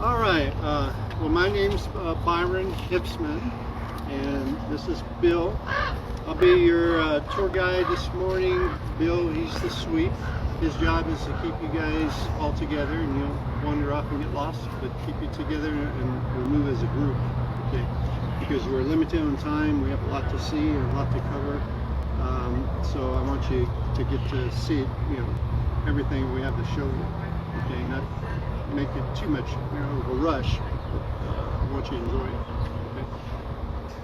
All right. Well, my name's Byron Hipsman, and this is Bill. I'll be your tour guide this morning. Bill, he's the sweep. His job is to keep you guys all together, and you'll wander off and get lost, but keep you together and we'll move as a group, okay? Because we're limited on time, we have a lot to see and a lot to cover. So I want you to get to see, everything we have to show you, okay? Not make it too much, of a rush. I want you to enjoy it. Okay?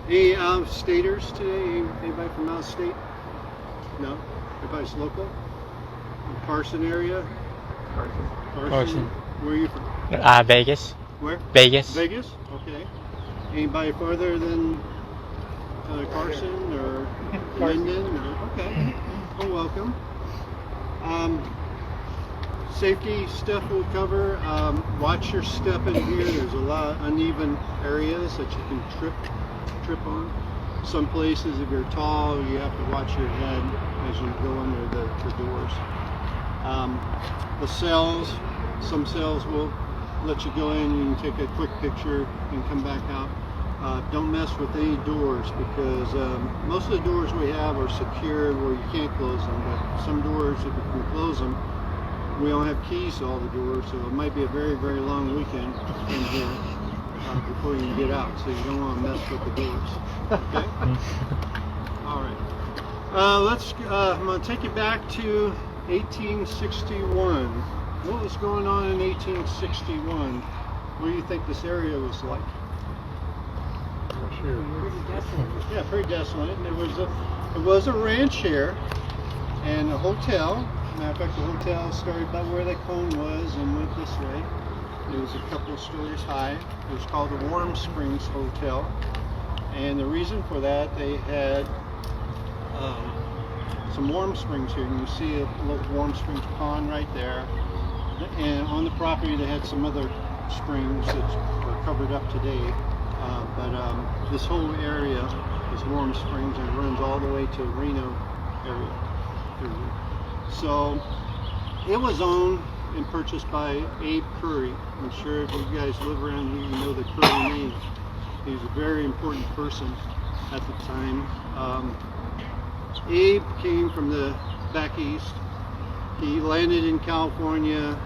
Any out-of-staters today? Anybody from out of state? No? Everybody's local? Carson area? Carson. Where are you from? Vegas. Where? Vegas. Vegas? Okay. Anybody farther than Carson or Linden? Okay. Well, welcome. Safety stuff we'll cover. Watch your step in here. There's a lot of uneven areas that you can trip on. Some places, if you're tall, you have to watch your head as you go under the doors. The cells, some cells will let you go in, you can take a quick picture and come back out. Don't mess with any doors because most of the doors we have are secured where you can't close them, but some doors, if you can close them, we don't have keys to all the doors, so it might be a very, very long weekend in here before you can get out, so you don't want to mess with the doors. Okay? All right. I'm going to take you back to 1861. What was going on in 1861? What do you think this area was like? Sure. Yeah, pretty desolate. And it was a ranch here and a hotel. Matter of fact, the hotel started about where the cone was and went this way. It was a couple of stories high. It was called the Warm Springs Hotel. And the reason for that, they had some warm springs here. And you see a little Warm Springs pond right there. And on the property, they had some other springs that are covered up today. But this whole area is Warm Springs and runs all the way to Reno area. So it was owned and purchased by Abe Curry. I'm sure if you guys live around here, you know the Curry name. He was a very important person at the time. Abe came from the back east. He landed in California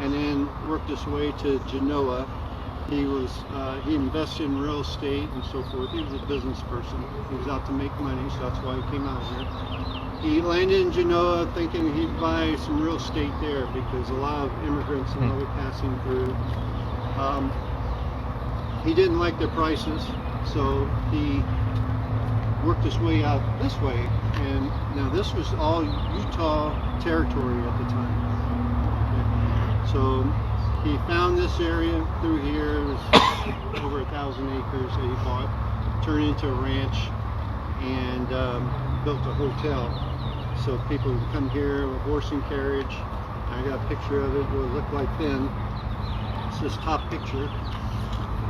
and then worked his way to Genoa. He invested in real estate and so forth. He was a business person. He was out to make money, so that's why he came out here. He landed in Genoa thinking he'd buy some real estate there because a lot of immigrants and all were passing through. He didn't like their prices, so he worked his way out this way. And now this was all Utah territory at the time. Okay. So he found this area through here. It was over 1,000 acres that he bought, turned into a ranch, and built a hotel. So people would come here with horse and carriage. I got a picture of it. What it looked like then. It's this top picture.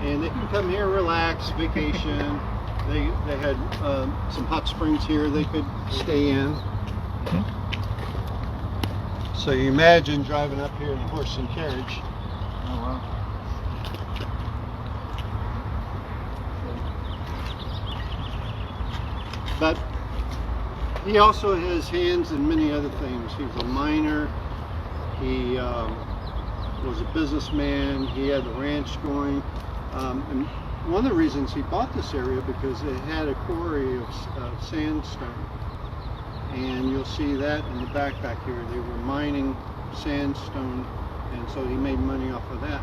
And they can come here, relax, vacation. They had some hot springs here they could stay in. So you imagine driving up here in a horse and carriage. Oh, wow. But he also has hands in many other things. He was a miner. He was a businessman. He had the ranch going. And one of the reasons he bought this area because it had a quarry of sandstone. And you'll see that in the back here. They were mining sandstone, and so he made money off of that.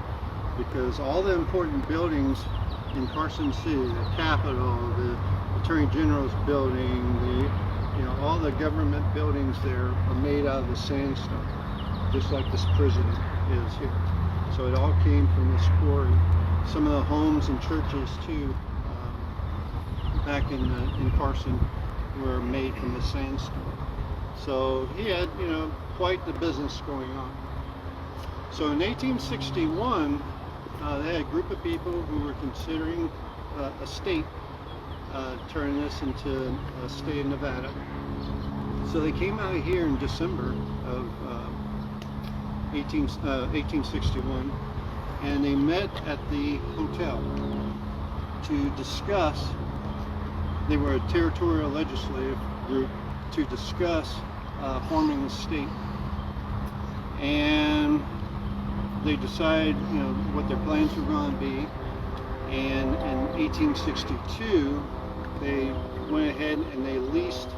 Because all the important buildings in Carson City, the Capitol, the Attorney General's building, all the government buildings there are made out of the sandstone, just like this prison is here. So it all came from this quarry. Some of the homes and churches too, back in Carson, were made from the sandstone. So he had, quite the business going on. So in 1861, they had a group of people who were considering a state, turning this into a state of Nevada. So they came out here in December of 1861, and they met at the hotel to discuss. They were a territorial legislative group to discuss forming a state, and they decided, what their plans were going to be. And in 1862, they went ahead and they leased,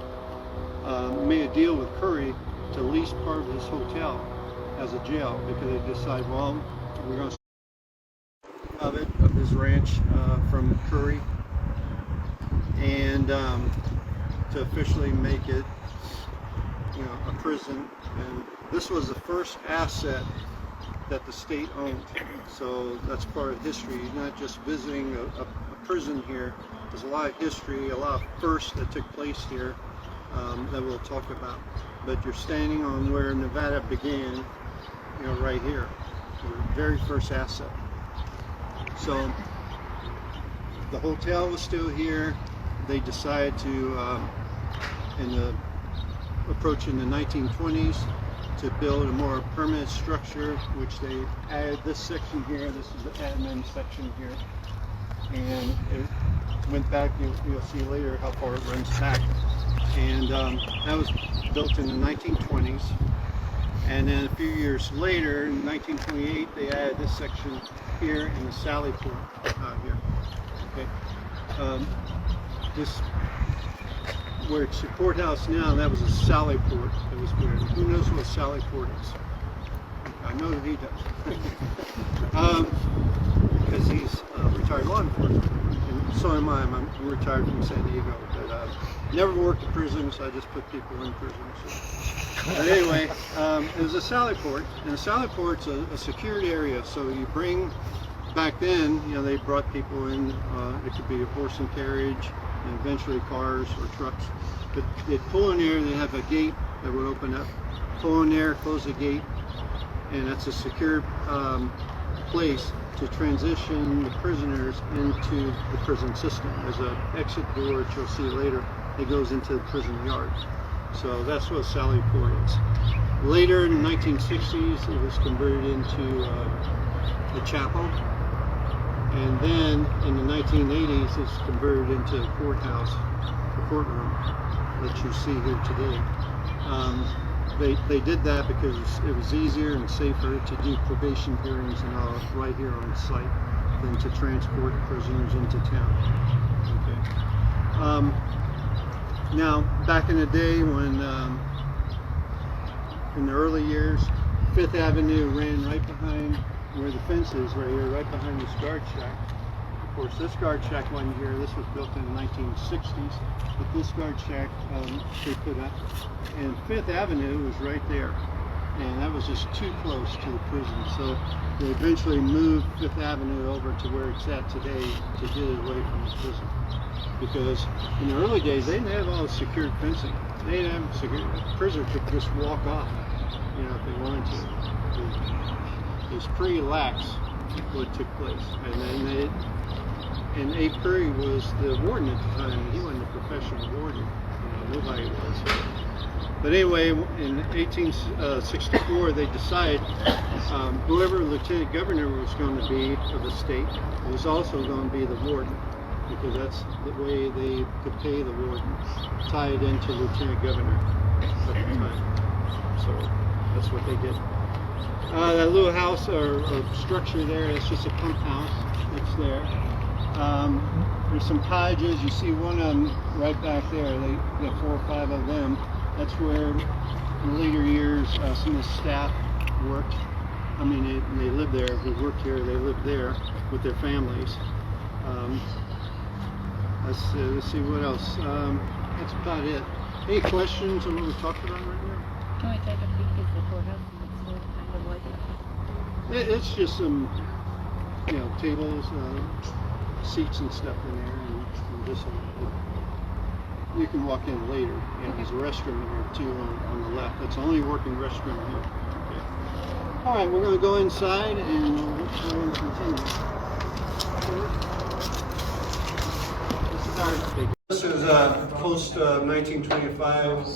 made a deal with Curry to lease part of his hotel as a jail, because they decided, well, we're going to of his ranch from Curry, and to officially make it, a prison. And this was the first asset that the state owned. So that's part of history. You're not just visiting a prison here. There's a lot of history, a lot of firsts that took place here that we'll talk about. But you're standing on where Nevada began, right here, the very first asset. So the hotel was still here. They decided to, approaching the 1920s, to build a more permanent structure, which they added this section here. This is the admin section here, and it went back. You'll see later how far it runs back, and that was built in the 1920s. And then a few years later, in 1928, they added this section here in the Sally Port here. Okay, this. Where it's the courthouse now, that was a Sally Port that was built. Who knows what a Sally Port is? I know that he does. Because he's retired law enforcement. And so am I. I'm retired from San Diego. But never worked in prisons. I just put people in prisons. But anyway, it was a Sally Port. And a Sally Port's a secured area. So you bring, back then, they brought people in. It could be a horse and carriage, and eventually cars or trucks. But they'd pull in there, they'd have a gate that would open up, pull in there, close the gate, and that's a secure place to transition the prisoners into the prison system. There's an exit door, which you'll see later, that goes into the prison yard. So that's what Sally Port is. Later in the 1960s, it was converted into the chapel. And then in the 1980s, it's converted into a courthouse, a courtroom that you see here today. They did that because it was easier and safer to do probation hearings and all right here on site than to transport prisoners into town. Okay. Now, back in the day when, in the early years, Fifth Avenue ran right behind where the fence is right here, right behind this guard shack. Of course, this guard shack wasn't here. This was built in the 1960s, but this guard shack they put up. And Fifth Avenue was right there, and that was just too close to the prison. So they eventually moved Fifth Avenue over to where it's at today to get it away from the prison. Because in the early days, they didn't have all the secured fencing. They didn't have security. The prisoner could just walk off, if they wanted to. It was pretty lax what took place. And then and Abe Curry was the warden at the time, and he wasn't a professional warden. Nobody was. But anyway, in 1864, they decided whoever lieutenant governor was going to be of the state was also going to be the warden, because that's the way they could pay the warden, tied into lieutenant governor at the time. So that's what they did. That little house or structure there, it's just a pump house. It's there. There's some cottages. You see one of them right back there. They got 4 or 5 of them. That's where, in later years, some of the staff worked. I mean, they lived there. Who worked here, they lived there with their families. Let's see what else. That's about it. Any questions on what we're talking about right now? Can we take a peek at the courthouse? Kind of like it? It's just some, tables, seats and stuff in there, and just you can walk in later. There's a restroom in here too on the left. That's the only working restroom here. Okay. All right, we're going to go inside and we'll continue. This is post 1925.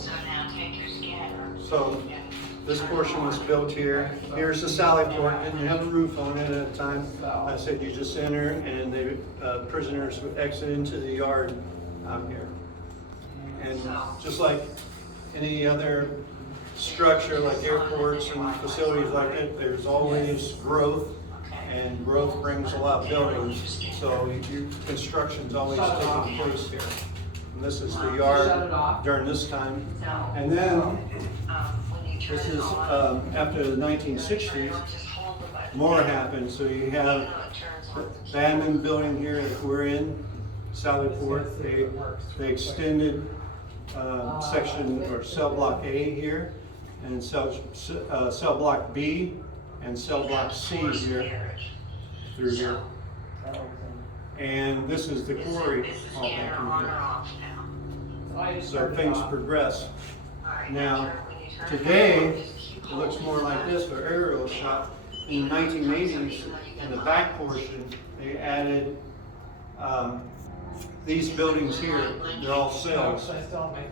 So This portion was built here. Here's the sally port. Didn't have a roof on it at the time. I said you just enter, and the prisoners would exit into the yard out here. And just like any other structure, like airports and facilities like it, there's always growth, and growth brings a lot of buildings. So construction's always taking place here. And this is the yard during this time. And then this is after the 1960s, more happened. So you have the admin building here that we're in, Sallyport. They extended section or cell block A here, and cell block B and cell block C here through here. And this is the quarry all back in here. So things progress. Now, today, it looks more like this, but aerial shot. In the 1980s, in the back portion, they added these buildings here. They're all cells,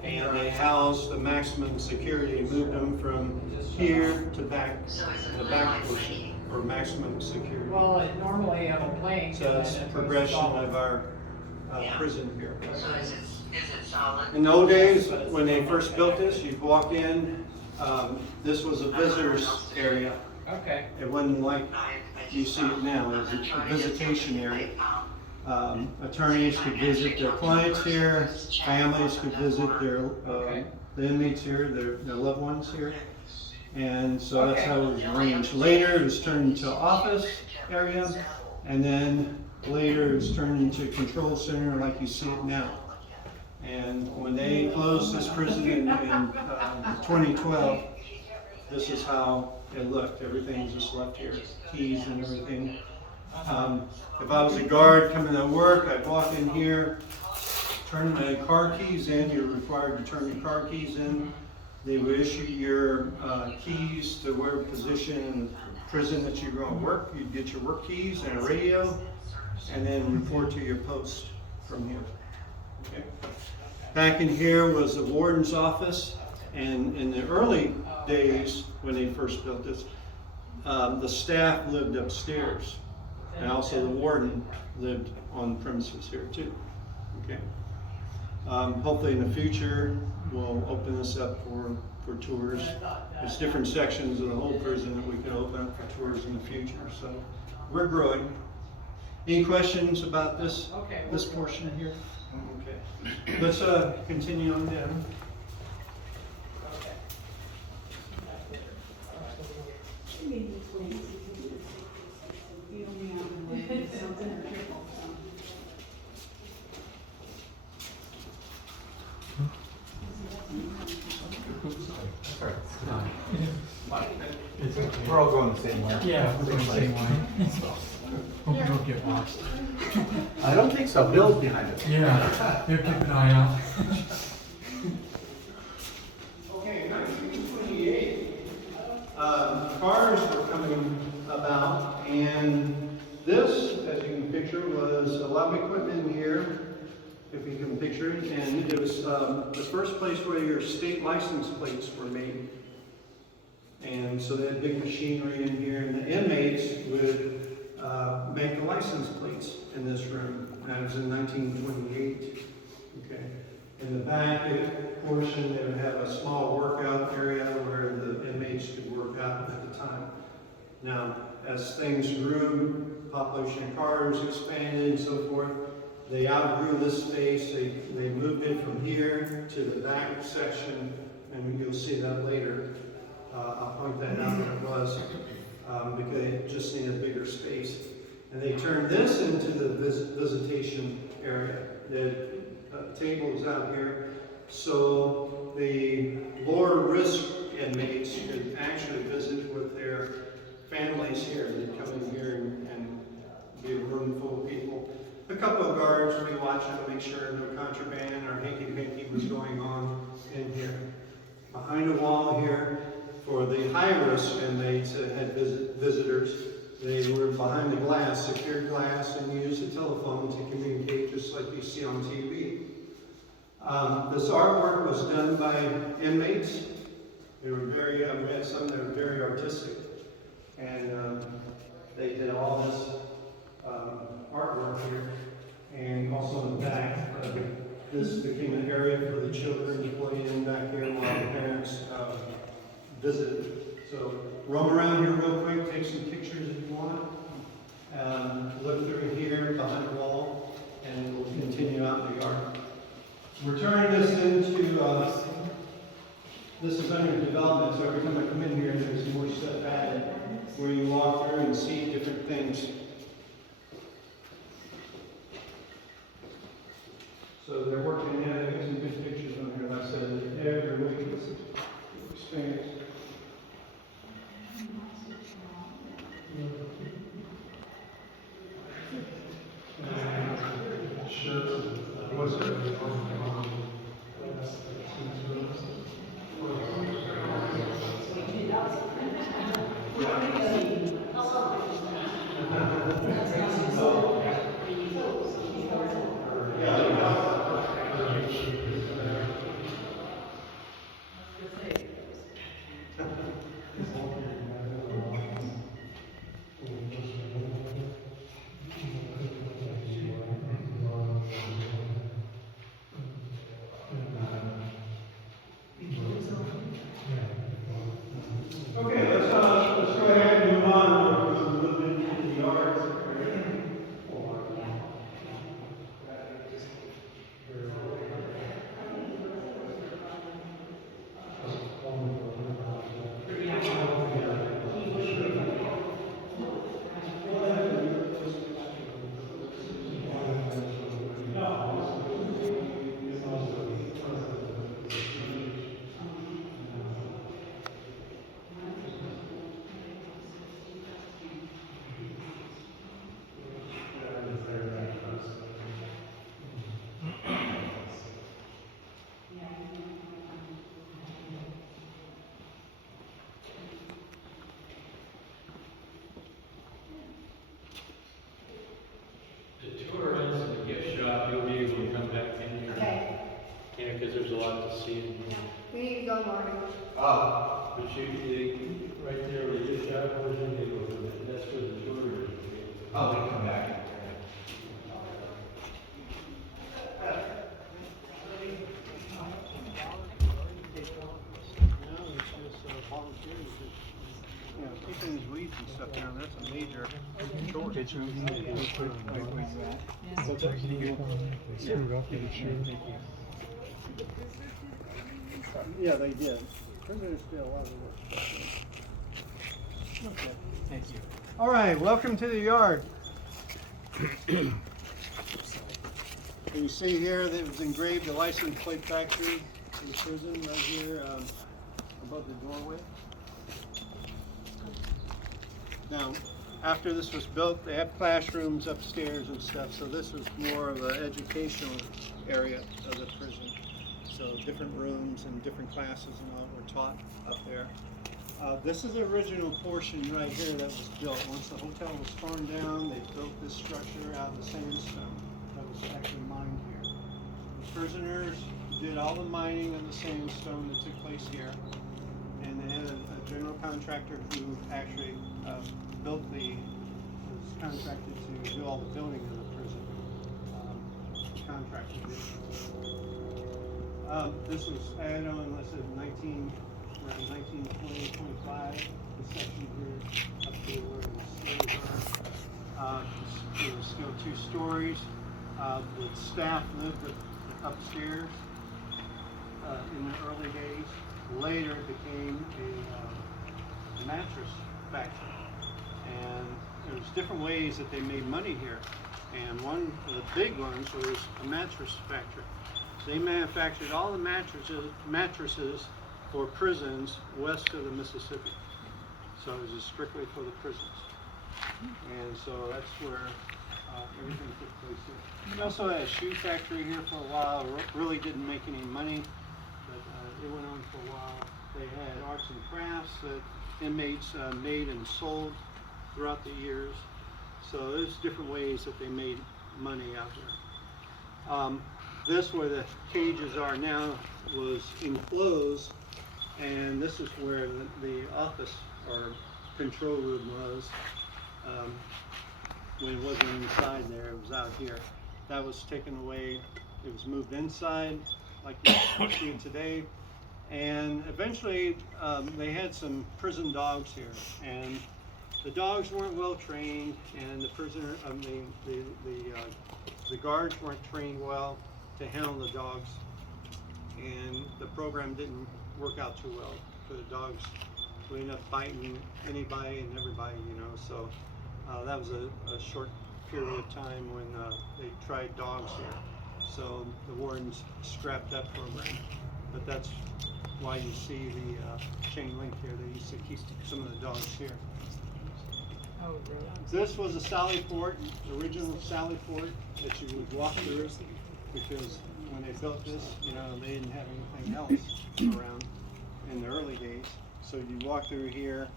and they house the maximum security. Moved them from here to back, the back portion, or maximum security. Well, normally on a plane. So that's progression of our prison here. In the old days, when they first built this, you'd walk in, this was a visitor's area. Okay. It wasn't like you see it now, it was a visitation area. Attorneys could visit their clients here, families could visit their, the inmates here, their loved ones here. And so that's how it was arranged. Later, it was turned into office area, and then later it was turned into control center like you see it now. And when they closed this prison in 2012, this is how it looked. Everything was just left here, keys and everything. If I was a guard coming to work, I'd walk in here, turn my car keys in. You're required to turn your car keys in. They would issue your keys to whatever position in the prison that you're going to work. You'd get your work keys and a radio, and then report to your post from here. Okay. Back in here was the warden's office, and in the early days when they first built this, the staff lived upstairs, and also the warden lived on premises here too. Okay. Hopefully in the future we'll open this up for tours. There's different sections of the whole prison that we can open up for tours in the future. So we're growing. Any questions about this this portion here? Okay. Let's continue on down. We're all going the same way. Yeah, we're going the same way. Hope we don't get lost. I don't think so. Bill's behind us. Yeah, they're keeping an eye out. Okay, in 1928, cars were coming about, and this, as you can picture, was a lot of equipment in here, if you can picture it, and it was the first place where your state license plates were made. And so they had big machinery in here, and the inmates would make the license plates in this room. That was in 1928. Okay. In the back portion, they would have a small workout area where the inmates could work out at the time. Now, as things grew, population of cars expanded and so forth, they outgrew this space. They moved it from here to the back section, and you'll see that later. I'll point that out what it was, because it just needed a bigger space. And they turned this into the visitation area. The table is out here, so the lower risk inmates could actually visit with their families here. They'd come in here and be a room full of people. A couple of guards would be watching to make sure no contraband or hanky-panky was going on in here. Behind the wall here, for the high-risk inmates that had visitors, they were behind the glass, secured glass, and used the telephone to communicate just like you see on TV. This artwork was done by inmates, They were very, we had some that were very artistic. And they did all this artwork here. And also in the back, this became an area for the children to play in back here while the parents visited. So roam around here real quick, take some pictures if you want. Look through here behind the wall, and we'll continue out in the yard. We're turning this into, this is under development, so every time I come in here, there's more stuff added where you walk through and see different things. So they're working in there, got some good pictures on here, like I said, every week it's experience. Sure. What's it? Okay, let's go ahead and move on a little bit into the yard. The tour ends in the gift shop, you'll be able to come back in here. Okay, Yeah, because there's a lot to see in here. we need to go, Marty. Oh. But right there where the gift shop was, that's where the tour is. Oh, they come back. No, it's just volunteers. You know, keeping these weeds and stuff down, that's a major chore. Yeah, they did. Prisoners did a lot of work. Okay. Thank you. All right, welcome to the yard. Can you see here that it was engraved the license plate factory in the prison right here above the doorway? Now, after this was built, they have classrooms upstairs and stuff, so this was more of an educational area of the prison. So different rooms and different classes and all were taught up there. This is the original portion right here that was built. Once the hotel was torn down, they built this structure out of the sandstone that was actually mined here. The prisoners did all the mining of the sandstone that took place here. And they had a general contractor who actually was contracted to do all the building of the prison. Contracted it. This was added on, let's say, around 1920, 25, the section here up to where the stairs are. It was still 2 stories. The staff lived upstairs in the early days. Later it became a mattress factory. And there was different ways that they made money here. And one of the big ones was a mattress factory. So they manufactured all the mattresses for prisons west of the Mississippi. So it was just strictly for the prisons. And so that's where everything took place here. We also had a shoe factory here for a while. Really didn't make any money, but it went on for a while. They had arts and crafts that inmates made and sold throughout the years. So there's different ways that they made money out there. This, where the cages are now, was enclosed And this is where the office or control room was. When it wasn't inside there, it was out here. That was taken away. It was moved inside, like you see it today. And eventually, they had some prison dogs here, and the dogs weren't well trained, and the guards weren't trained well to handle the dogs, and the program didn't work out too well. So the dogs would end up biting anybody and everybody, you know. So that was a short period of time when they tried dogs here. So the wardens scrapped that program, but that's why you see the chain link here. They used to keep some of the dogs here. Oh, really? This was a Sally Port, the original Sally Port that you would walk through, because when they built this, you know, they didn't have anything else around in the early days. So you walk through here.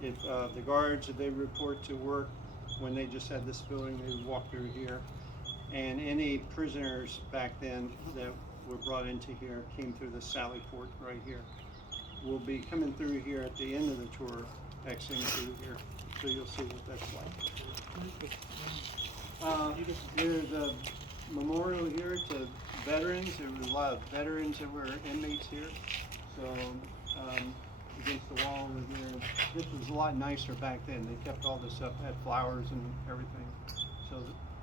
If the guards, if they report to work, when they just had this building, they would walk through here. And any prisoners back then that were brought into here came through the Sally Port right here. We'll be coming through here at the end of the tour, exiting through here, so you'll see what that's like. There's a memorial here to veterans. There was a lot of veterans that were inmates here. So against the wall over here, this was a lot nicer back then. They kept all this up, had flowers and everything. So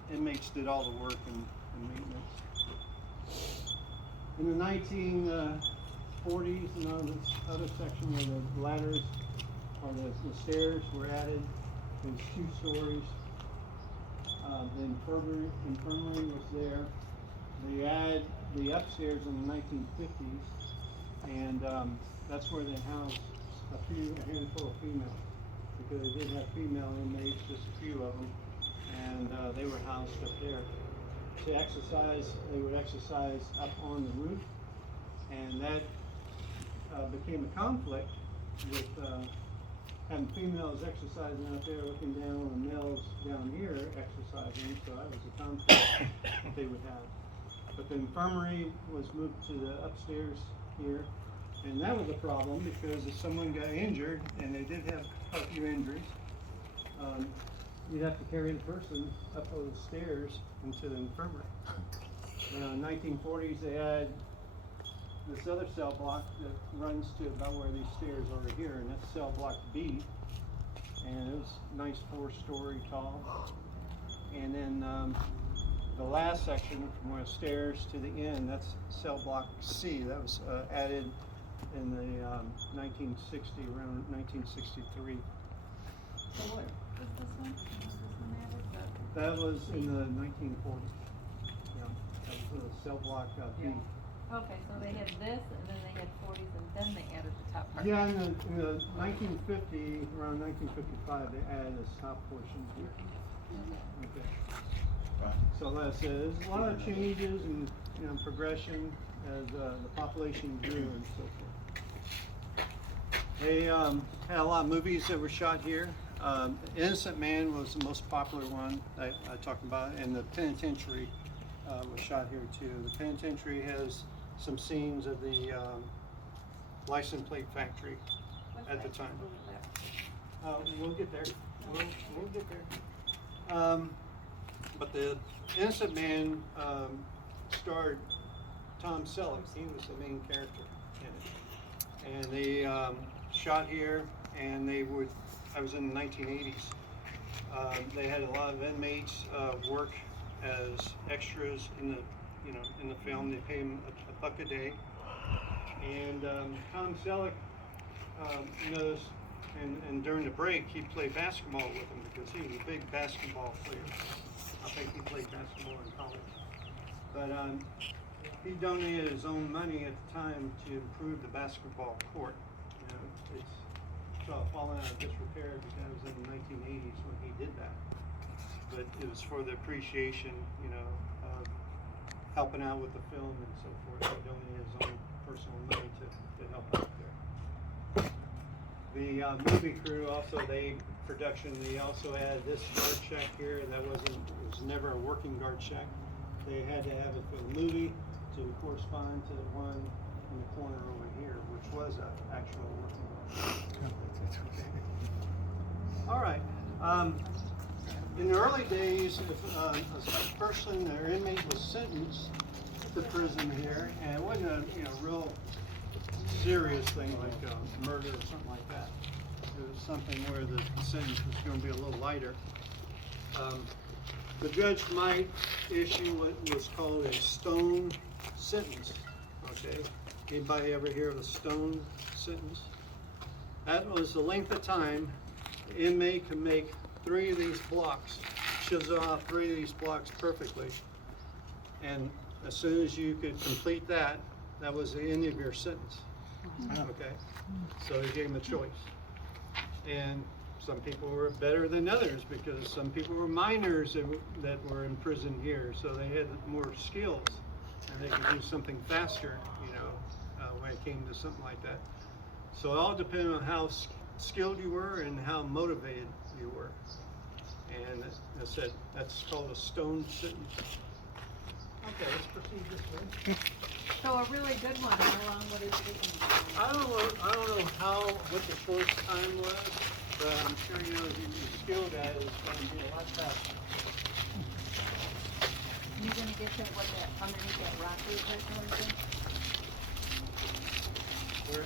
the inmates did all the work and maintenance. In the 1940s, you know, this other section where the ladders or the stairs were added, there's 2 stories. The infirmary was there. They added the upstairs in the 1950s, and that's where they housed a handful of females, because they did have female inmates, just a few of them, and they were housed up there. To exercise, they would exercise up on the roof, and that became a conflict with having females exercising out there, looking down on the males down here exercising. So that was a conflict that they would have. But the infirmary was moved to the upstairs here, and that was a problem because if someone got injured, and they did have a few injuries, you'd have to carry the person up those stairs into the infirmary. In the 1940s, they had this other cell block that runs to about where these stairs are here, and that's cell block B, and it was nice 4-story tall. And then the last section from where stairs to the end, that's cell block C. That was added in the 1960, around 1963. So what was this one? Was this one added? That was in the 1940s. Yeah, that was the cell block B. Okay, so they had this, and then they had 40s, and then they added the top part. Yeah, in the 1950, around 1955, they added this top portion here. Okay. So like I said, there's a lot of changes and, you know, progression as the population grew and so forth. They had a lot of movies that were shot here. Innocent Man was the most popular one I talked about, and the Penitentiary was shot here too. The Penitentiary has some scenes of the license plate factory at the time. We'll get there. We'll get there. But the Innocent Man starred Tom Selleck. He was the main character in it. And they shot here, and I was in the 1980s. They had a lot of inmates work as extras in the film. They paid them a buck a day. And Tom Selleck knows, and during the break, he'd play basketball with him because he was a big basketball player. I think he played basketball in college. But he donated his own money at the time to improve the basketball court. You know, it's fallen out of disrepair because it was in the 1980s when he did that. But it was for the appreciation, you know, of helping out with the film and so forth. He donated his own personal money to help out there. The movie crew also, they also had this guard shack here. It was never a working guard shack. They had to have it for the movie to correspond to the one in the corner over here, which was an actual working block. All right. In the early days, if a person or inmate was sentenced to prison here, and it wasn't a real serious thing like murder or something like that. It was something where the sentence was going to be a little lighter. The judge might issue what was called a stone sentence. Okay, anybody ever hear of a stone sentence? That was the length of time the inmate could make 3 of these blocks, chisel off 3 of these blocks perfectly, and as soon as you could complete that, that was the end of your sentence. Okay, so he gave him a choice, and some people were better than others because some people were minors that were in prison here, so they had more skills and they could do something faster, when it came to something like that. So it all depended on how skilled you were and how motivated you were. And I said that's called a stone sentence. Okay, let's proceed this way. So a really good one, how long would it take? I don't know what the first time was, but I'm sure if you're skilled at it, it's going to be a lot faster. You gonna get to what that, underneath that rock is right there? Where?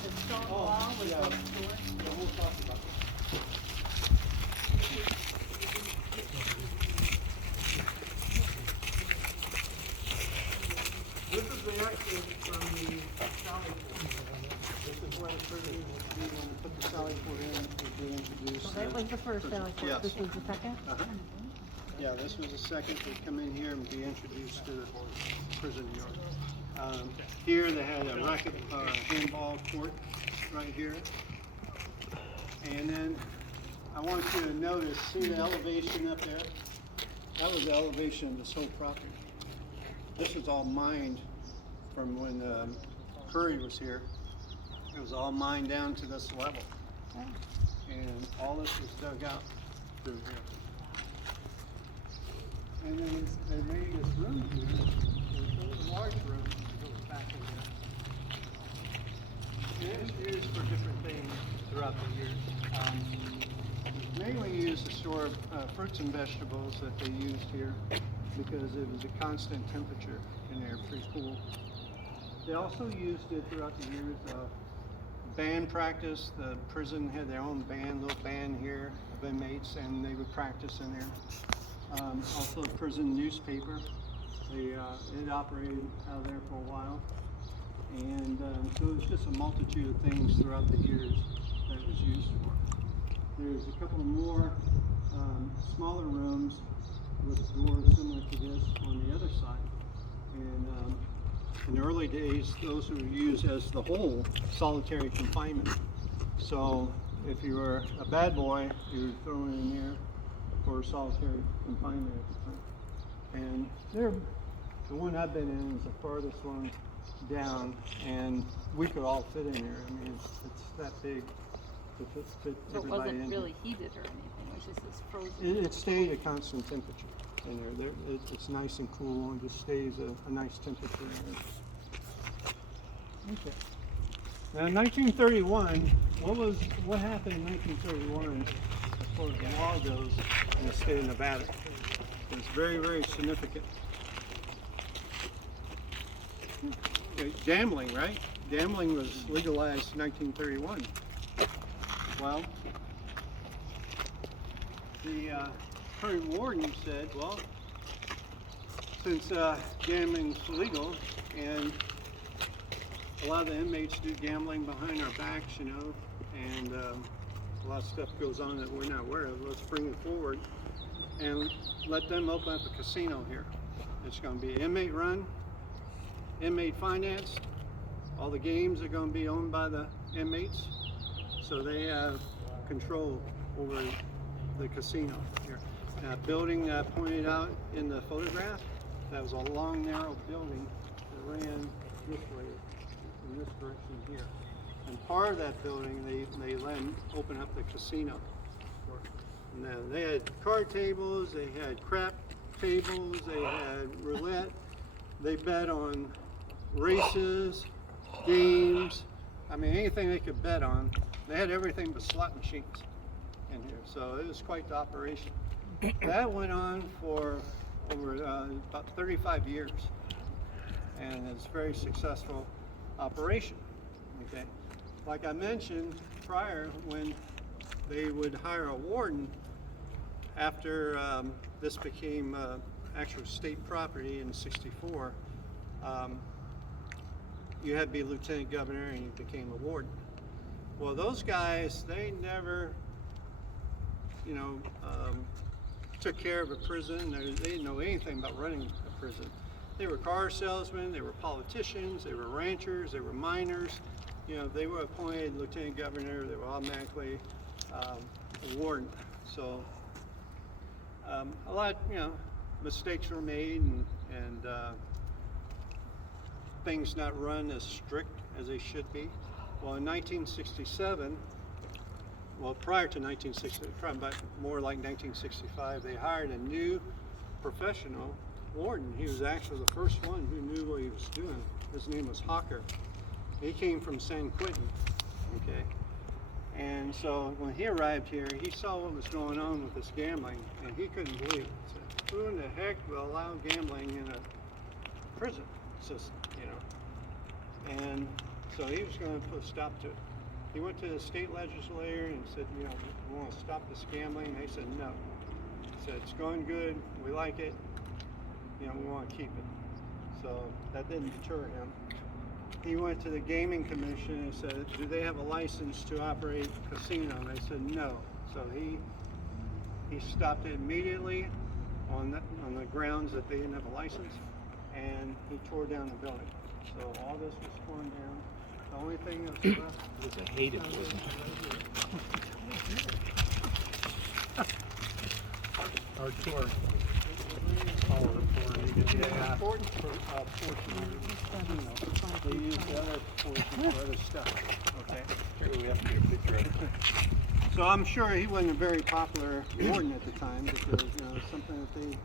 The stone wall with yeah. those doors? Yeah, we'll talk about that. This is the exit from the sally port. This is where the prison would be when we put the sally port in, would be introduced. So that was the first sally port, Yes. this was the second? Uh-huh. Yeah, this was the second. They'd come in here and be introduced to the prison yard. Here they had a racket handball court right here. And then I want you to notice, see the elevation up there? That was the elevation of this whole property. This was all mined from when Curry was here. It was all mined down to this level. And all this was dug out through here. And then they made this room here. There's a large room that goes back in there. And it's used for different things throughout the years. It's mainly used to store fruits and vegetables that they used here because it was a constant temperature in there, pretty cool. They also used it throughout the years. Band practice. The prison had their own band, little band here of inmates, and they would practice in there. Also, the prison newspaper. It operated out of there for a while, and so it was just a multitude of things throughout the years that it was used for. There's a couple of more smaller rooms with doors similar to this on the other side, and in the early days, those were used as the whole solitary confinement. So if you were a bad boy, you were thrown in there for solitary confinement at the time. And the one I've been in is the farthest one down, and we could all fit in there. I mean, it's that big to fit So it everybody wasn't in. really heated or anything, it was just this frozen? It stayed a constant temperature in there. It's nice and cool and just stays a nice temperature in there. Okay. Now in 1931, what happened in 1931 as far as the law goes in the state of Nevada? It was very, very significant. Gambling, right? Gambling was legalized in 1931. Well, the current warden said, well, since gambling's legal and a lot of the inmates do gambling behind our backs, and a lot of stuff goes on that we're not aware of. Let's bring it forward and let them open up a casino here. It's going to be inmate run, inmate financed. All the games are going to be owned by the inmates, so they have control over the casino here. That building that I pointed out in the photograph, that was a long, narrow building that ran this way, in this direction here. And part of that building, they let them open up the casino. Now, they had card tables, they had crap tables, they had roulette. They bet on races, games. I mean, anything they could bet on. They had everything but slot machines in here, so it was quite the operation. That went on for over about 35 years, and it's a very successful operation. Okay, like I mentioned prior, when they would hire a warden after this became actual state property in '64, you had to be lieutenant governor and you became a warden. Well, those guys, they never, you know, took care of a prison. They didn't know anything about running a prison. They were car salesmen, they were politicians, they were ranchers, they were miners. You know, they were appointed lieutenant governor, they were automatically a warden. So a lot, you know, mistakes were made, and things not run as strict as they should be. Well, in 1967, well, prior to 1960, probably more like 1965, they hired a new professional warden. He was actually the first one who knew what he was doing. His name was Hawker. He came from San Quentin, okay? And so when he arrived here, he saw what was going on with this gambling, and he couldn't believe it. He said, who in the heck will allow gambling in a prison system, you know? And so he was going to put a stop to it. He went to the state legislature and said, you know, we want to stop this gambling. And they said no. He said, it's going good, we like it, you know, we want to keep it. So that didn't deter him. He went to the gaming commission and said, do they have a license to operate a casino? And they said no. So he stopped it immediately on the grounds that they didn't have a license, and he tore down the building. So all this was torn down. The only thing that was left It was a hated business. Hardcore. All report. You could the get half. important portion of it, you know, they used the other portion for other stuff. Okay. Here we have to get a picture of it. So I'm sure he wasn't a very popular warden at the time, because you know, it's something that they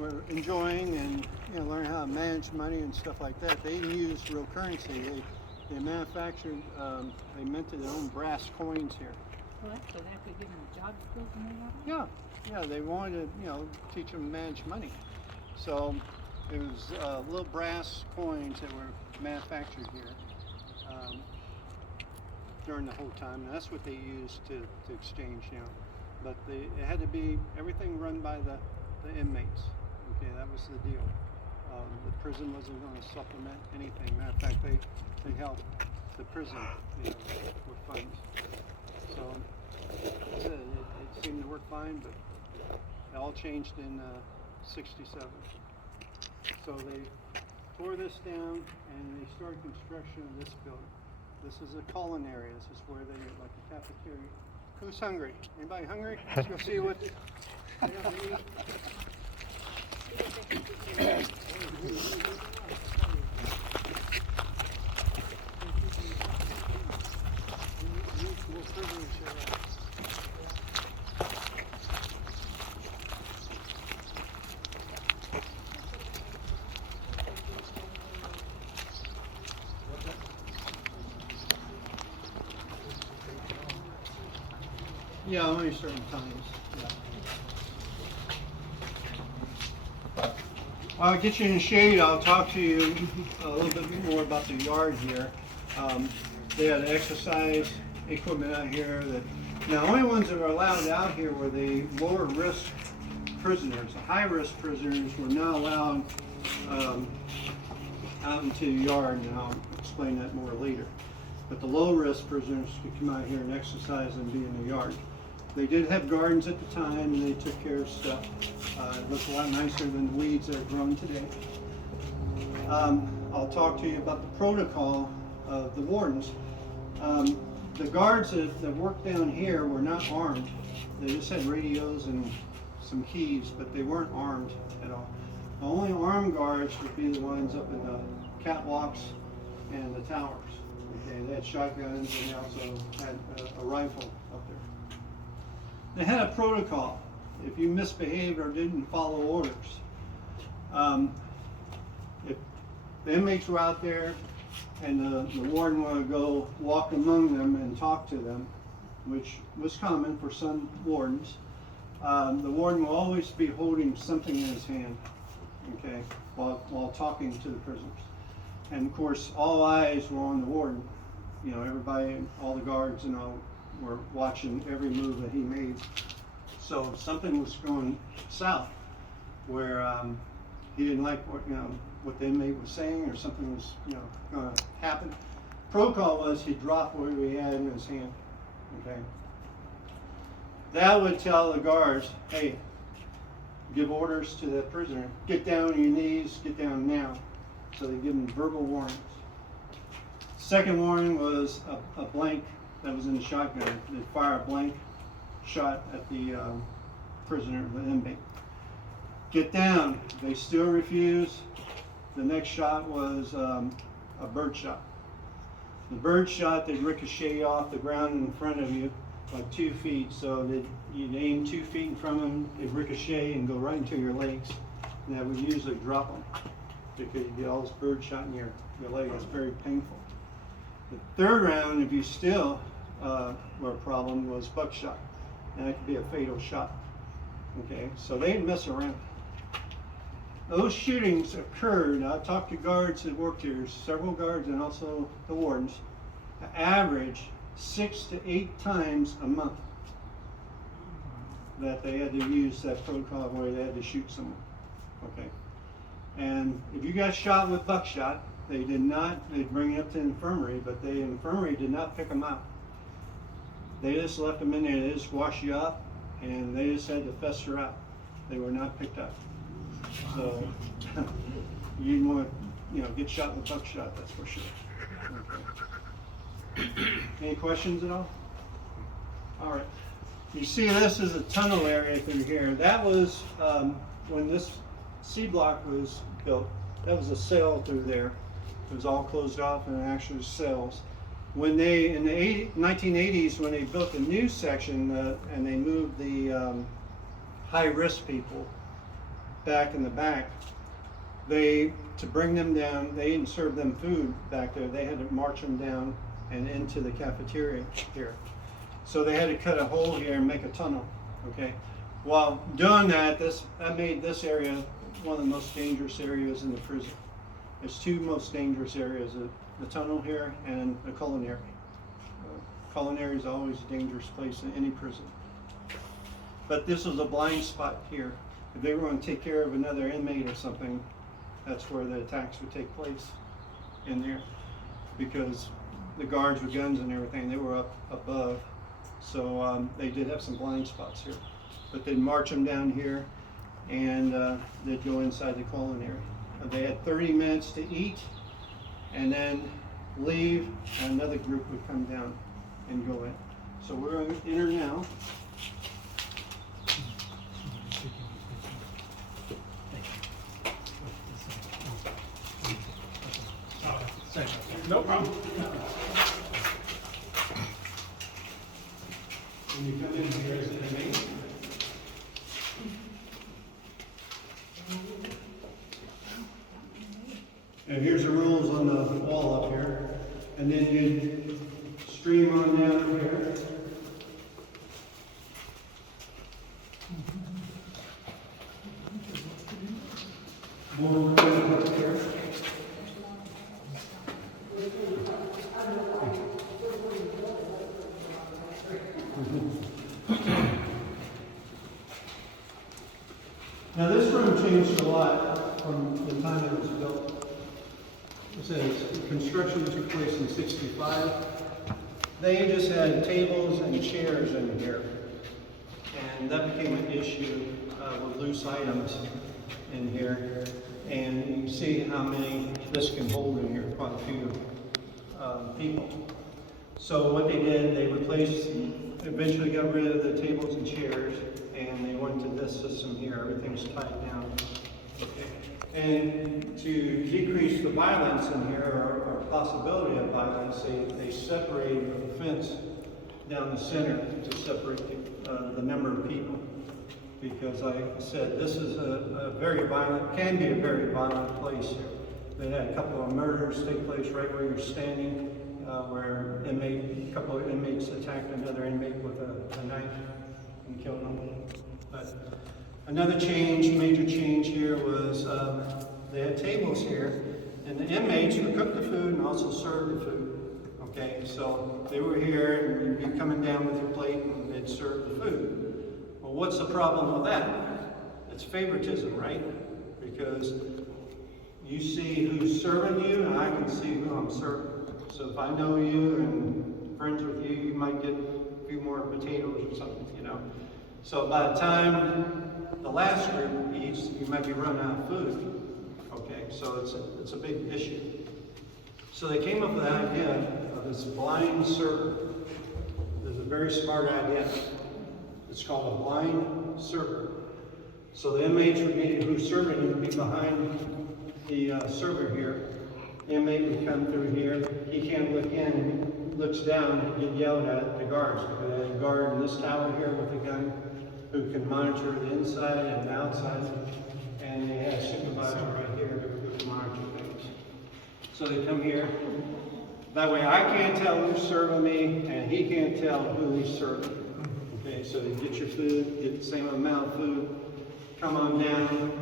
were enjoying, and you know, learning how to manage money and stuff like that. They didn't use real currency. They manufactured, they minted their own brass coins here. Well, so they have to give them job skills and all that? Yeah, they wanted to, you know, teach them to manage money. So it was little brass coins that were manufactured here during the whole time, and that's what they used to exchange, you know. But it had to be everything run by the inmates. Okay, that was the deal. The prison wasn't going to supplement anything. Matter of fact, they helped the prison, you know, with funds. So it seemed to work fine, but it all changed in '67. So they tore this down and they started construction of this building. This is a culinary. This is where they, like a cafeteria. Who's hungry? Anybody hungry? Let's go see what they have to eat. Yeah, only certain times. Yeah. I'll get you in the shade. I'll talk to you a little bit more about the yard here. They had exercise equipment out here. Now, only ones that were allowed out here were the lower risk prisoners. The high risk prisoners were not allowed out into the yard, and I'll explain that more later. But the low risk prisoners could come out here and exercise and be in the yard. They did have gardens at the time, and they took care of stuff. It looked a lot nicer than the weeds that are grown today. I'll talk to you about the protocol of the wardens. The guards that worked down here were not armed. They just had radios and some keys, but they weren't armed at all. The only armed guards would be the ones up in the catwalks and the towers. Okay, they had shotguns, and they also had a rifle up there. They had a protocol. If you misbehaved or didn't follow orders, if the inmates were out there and the warden wanted to go walk among them and talk to them, which was common for some wardens. The warden will always be holding something in his hand, okay, while talking to the prisoners. And of course, all eyes were on the warden. You know, everybody, all the guards and all were watching every move that he made. So something was going south, where he didn't like what the inmate was saying, or something was going to happen. Protocol was he dropped whatever he had in his hand. Okay. That would tell the guards, hey, give orders to the prisoner. Get down on your knees, get down now. So they give him verbal warnings. Second warning was a blank that was in the shotgun. They'd fire a blank shot at the prisoner, the inmate. Get down. They still refuse. The next shot was a bird shot. The bird shot, they'd ricochet off the ground in front of you, like 2 feet. So you'd aim 2 feet in front of them, they'd ricochet and go right into your legs. And that would usually drop them, because you get all this bird shot in your leg. It's very painful. The third round, if you still were a problem, was buckshot. And that could be a fatal shot. Okay, so they didn't mess around. Those shootings occurred. I talked to guards that worked here, several guards and also the wardens, average 6 to 8 times a month that they had to use that protocol where they had to shoot someone. Okay. And if you got shot with buckshot, they'd bring it up to the infirmary, but the infirmary did not pick them out. They just left them in there, they just washed you up, and they just had to fester out. They were not picked up. So you didn't want to, get shot with buckshot, that's for sure. Okay. Any questions at all? All right. You see, this is a tunnel area through here. That was when this C block was built. That was a cell through there. It was all closed off and actually cells. When they, in the 1980s, when they built the new section and they moved the high-risk people back in the back, to bring them down, they didn't serve them food back there. They had to march them down and into the cafeteria here. So they had to cut a hole here and make a tunnel, okay? While doing that, that made this area one of the most dangerous areas in the prison. There's 2 most dangerous areas, the tunnel here and the culinary. Culinary is always a dangerous place in any prison. But this was a blind spot here. If they were going to take care of another inmate or something, that's where the attacks would take place, in there. Because the guards with guns and everything, they were up above. So they did have some blind spots here. But they'd march them down here, and they'd go inside the culinary. They had 30 minutes to eat, and then leave, and another group would come down and go in. So we're going to enter now. No problem. When you come in here as an inmate, and here's the rules on the wall up here, and then you stream on down here. More room up here. Now this room changed a lot from the time it was built. It says construction took place in '65. They just had tables and chairs in here. And that became an issue with loose items in here. And you can see how many this can hold in here, quite a few people. So what they did, they eventually got rid of the tables and chairs, and they went to this system here. Everything's tied down. Okay. And to decrease the violence in here, or possibility of violence, they separated the fence down the center to separate the number of people. Because like I said, this is a very violent, can be a very violent place here. They had a couple of murders take place right where you're standing, where a couple of inmates attacked another inmate with a knife and killed him. But another major change here was they had tables here, and the inmates would cook the food and also serve the food. Okay, so they were here, and you'd be coming down with your plate, and they'd serve the food. Well, what's the problem with that? It's favoritism, right? Because you see who's serving you, and I can see who I'm serving. So if I know you and friends with you, you might get a few more potatoes or something, you know. So by the time the last group eats, you might be running out of food. Okay, so it's a big issue. So they came up with the idea of this blind server. It's a very smart idea. It's called a blind server. So the inmates would be, who's serving you would be behind the server here. The inmate would come through here. He can't look in. He looks down and get yelled at the guards. Because they had a guard in this tower here with a gun who can monitor the inside and the outside. And they had a supervisor right here who can monitor things. So they come here. That way I can't tell who's serving me, and he can't tell who he's serving. Okay, so you get your food, get the same amount of food, come on down.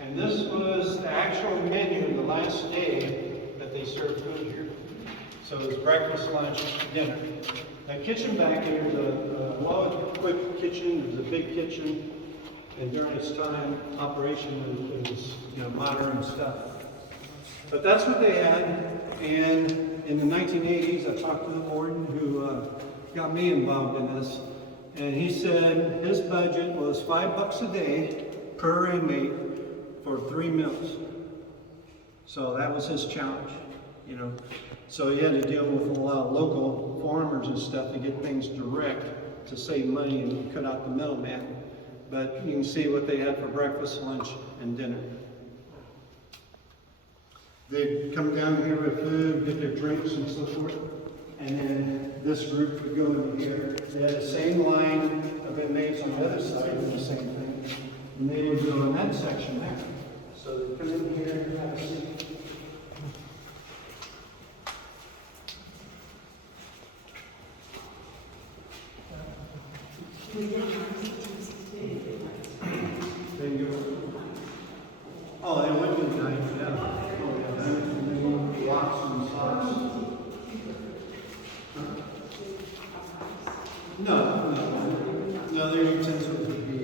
And this was the actual menu the last day that they served food here. So it was breakfast, lunch, dinner. That kitchen back here is a well-equipped kitchen. It was a big kitchen. And during its time, operation, it was modern stuff. But that's what they had. And in the 1980s, I talked to the warden who got me involved in this. And he said his budget was $5 a day per inmate for 3 meals. So that was his challenge, you know. So he had to deal with a lot of local farmers and stuff to get things direct to save money and cut out the middleman. But you can see what they had for breakfast, lunch, and dinner. They'd come down here with food, get their drinks and so forth. And then this group would go in here. They had the same line of inmates on the other side doing the same thing. And they would go in that section there. So they'd come in here and have a seat. Then go. Oh, they went to the night, yeah. Oh, yeah. And then locks and socks. No, their utensils would be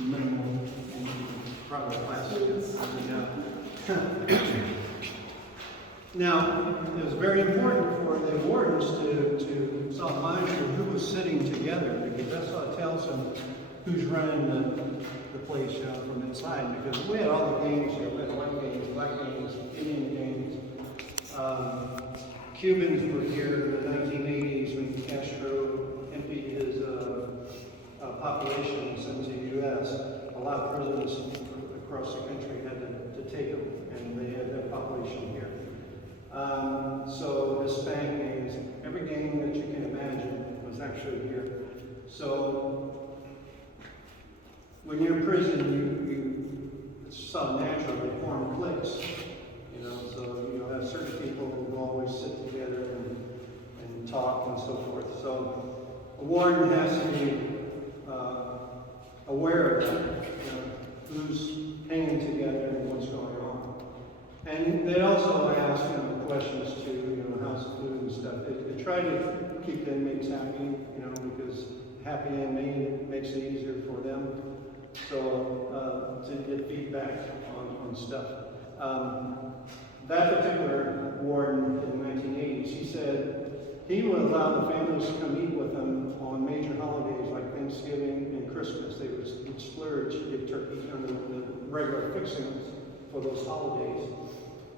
minimal and probably plastic. Now, it was very important for the wardens to monitor who was sitting together, because that's what tells them who's running the place from inside. Because we had all the gangs here. We had white gangs, black gangs, Indian gangs. Cubans were here in the 1980s when Castro emptied his population into the U.S. A lot of prisoners across the country had to take them, and they had that population here. So Hispanic gangs, every gang that you can imagine was actually here. So when you're in prison, it's so natural to form cliques. You know, so you'll have certain people who will always sit together and talk and so forth. So a warden has to be aware of that, who's hanging together and what's going on. And they also ask questions too, how's the food and stuff. They try to keep the inmates happy, because happy inmate makes it easier for them. So to get feedback on stuff. That particular warden in the 1980s, he said he would allow the families to come eat with him on major holidays like Thanksgiving and Christmas. They would splurge, get turkeys on the regular fixings for those holidays.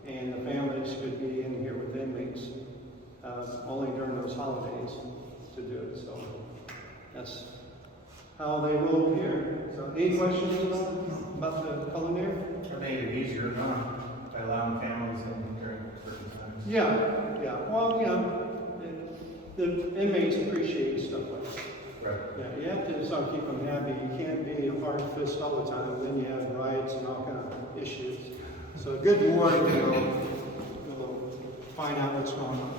And the families could be in here with inmates only during those holidays to do it. So that's how they roll here. So any questions about the culinary? It made it easier, by allowing families in during certain times. Yeah. Well, the inmates appreciate stuff like that. Right. Yeah, you have to sort of keep them happy. You can't be a hard fist all the time. Then you have riots and all kind of issues. So a good warden will find out what's going on.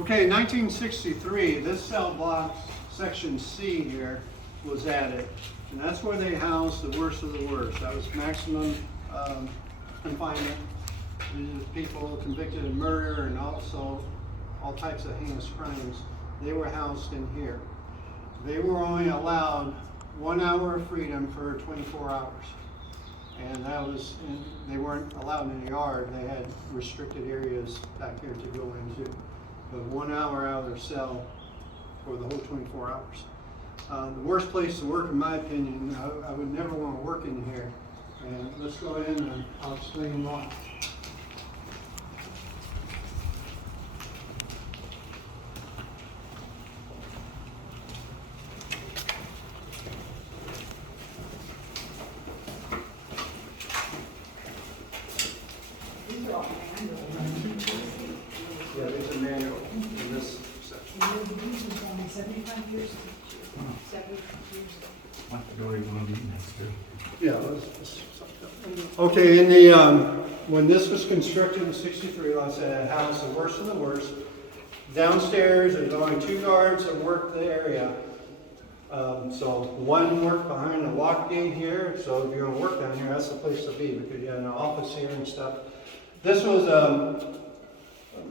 Okay, 1963, this cell block, section C here, was added. And that's where they housed the worst of the worst. That was maximum confinement. These are people convicted of murder and also all types of heinous crimes. They were housed in here. They were only allowed 1 hour of freedom for 24 hours. And that was, they weren't allowed in the yard. They had restricted areas back here to go into. But 1 hour out of their cell for the whole 24 hours. The worst place to work, in my opinion, I would never want to work in here. And let's go in and I'll explain why. These are all manual. Yeah, there's a manual in this section. These are only 75 years. 75 years. I have to go to one of these next year. Yeah. Okay, in the when this was constructed in '63, like I said, it housed the worst of the worst. Downstairs, there's only 2 guards that worked the area. So one worked behind the lock gate here. So if you're going to work down here, that's the place to be because you had an office here and stuff. This was an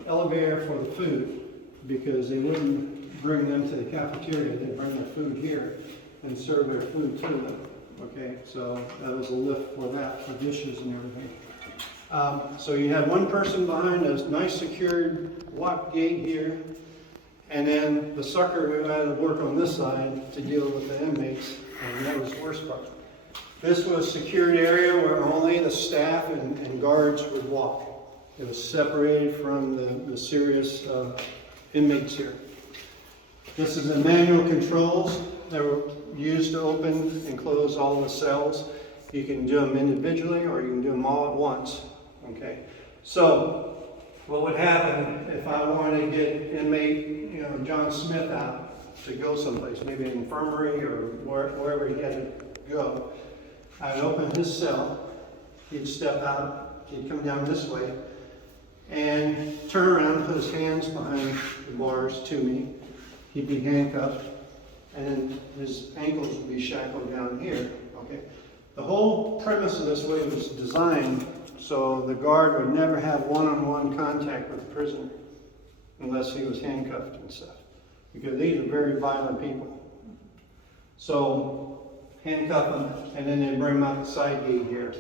elevator for the food because they wouldn't bring them to the cafeteria. They'd bring their food here and serve their food to them. Okay, so that was a lift for that, for dishes and everything. So you had one person behind a nice secured lock gate here, and then the sucker who had to work on this side to deal with the inmates, and that was the worst part. This was a secured area where only the staff and guards would walk. It was separated from the serious inmates here. This is the manual controls that were used to open and close all the cells. You can do them individually or you can do them all at once. Okay, so what would happen if I wanted to get inmate, John Smith out to go someplace, maybe an infirmary or wherever he had to go? I'd open his cell, he'd step out, he'd come down this way, and turn around, put his hands behind the bars to me. He'd be handcuffed, and then his ankles would be shackled down here. Okay, the whole premise of this way was designed so the guard would never have one-on-one contact with the prisoner unless he was handcuffed and stuff, because these are very violent people. So handcuff him, and then they bring him out the side gate here,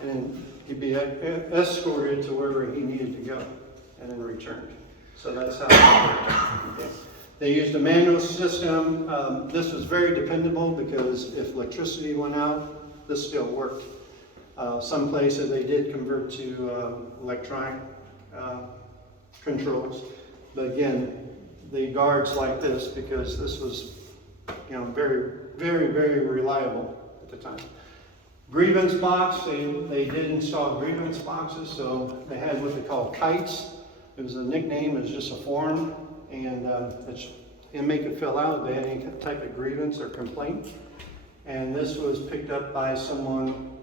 and then he'd be escorted to wherever he needed to go, and then returned. So that's how it worked. Okay. They used a manual system. This was very dependable because if electricity went out, this still worked. Some places they did convert to electronic controls, but again, the guards liked this because this was, very, very, very reliable at the time. Grievance box, they did install grievance boxes, so they had what they call kites. It was a nickname, it was just a form, and inmate could fill out if they had any type of grievance or complaint. And this was picked up by someone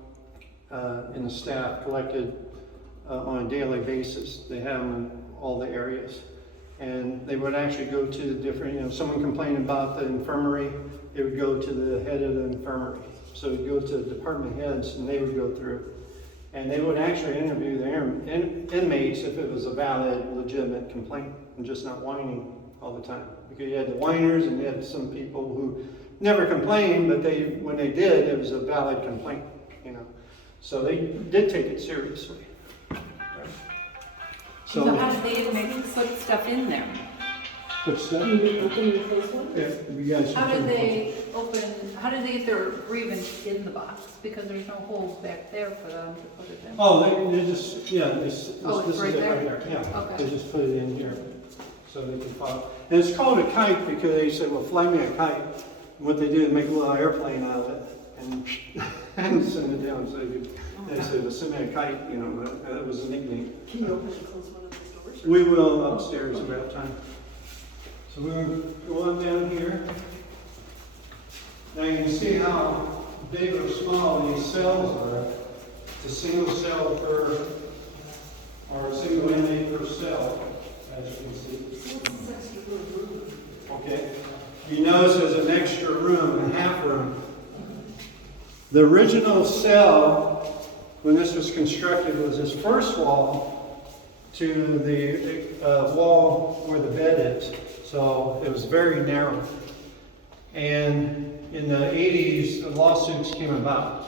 in the staff, collected on a daily basis. They had them in all the areas. And they would actually go to the different, if someone complained about the infirmary, it would go to the head of the infirmary. So it would go to the department heads and they would go through. And they would actually interview the inmates if it was a valid, legitimate complaint and just not whining all the time. Because you had the whiners and you had some people who never complained, but when they did, it was a valid complaint, So they did take it seriously. So how did they put stuff in there? Put stuff. Open and close one? Yeah, you guys. How did they how did they get their grievance in the box? Because there's no hole back there for them to put it in. Oh, they just, yeah, this Oh, it's is right it there? right here, yeah. Okay. They just put it in here, so they can file. And it's called a kite because they said, well, fly me a kite. And what they do is make a little airplane out of it and, and send it down. So they said, well, send me a kite, you know, that was a nickname. Can you open and close one of those doors? We will upstairs if we have time. So we're going to go on down here. Now you can see how big or small these cells are. It's a single cell per, or a single inmate per cell, as you can see. Okay. You notice there's an extra room, a half room. The original cell, when this was constructed, was this first wall to the wall where the bed is. So it was very narrow. And in the 80s, the lawsuits came about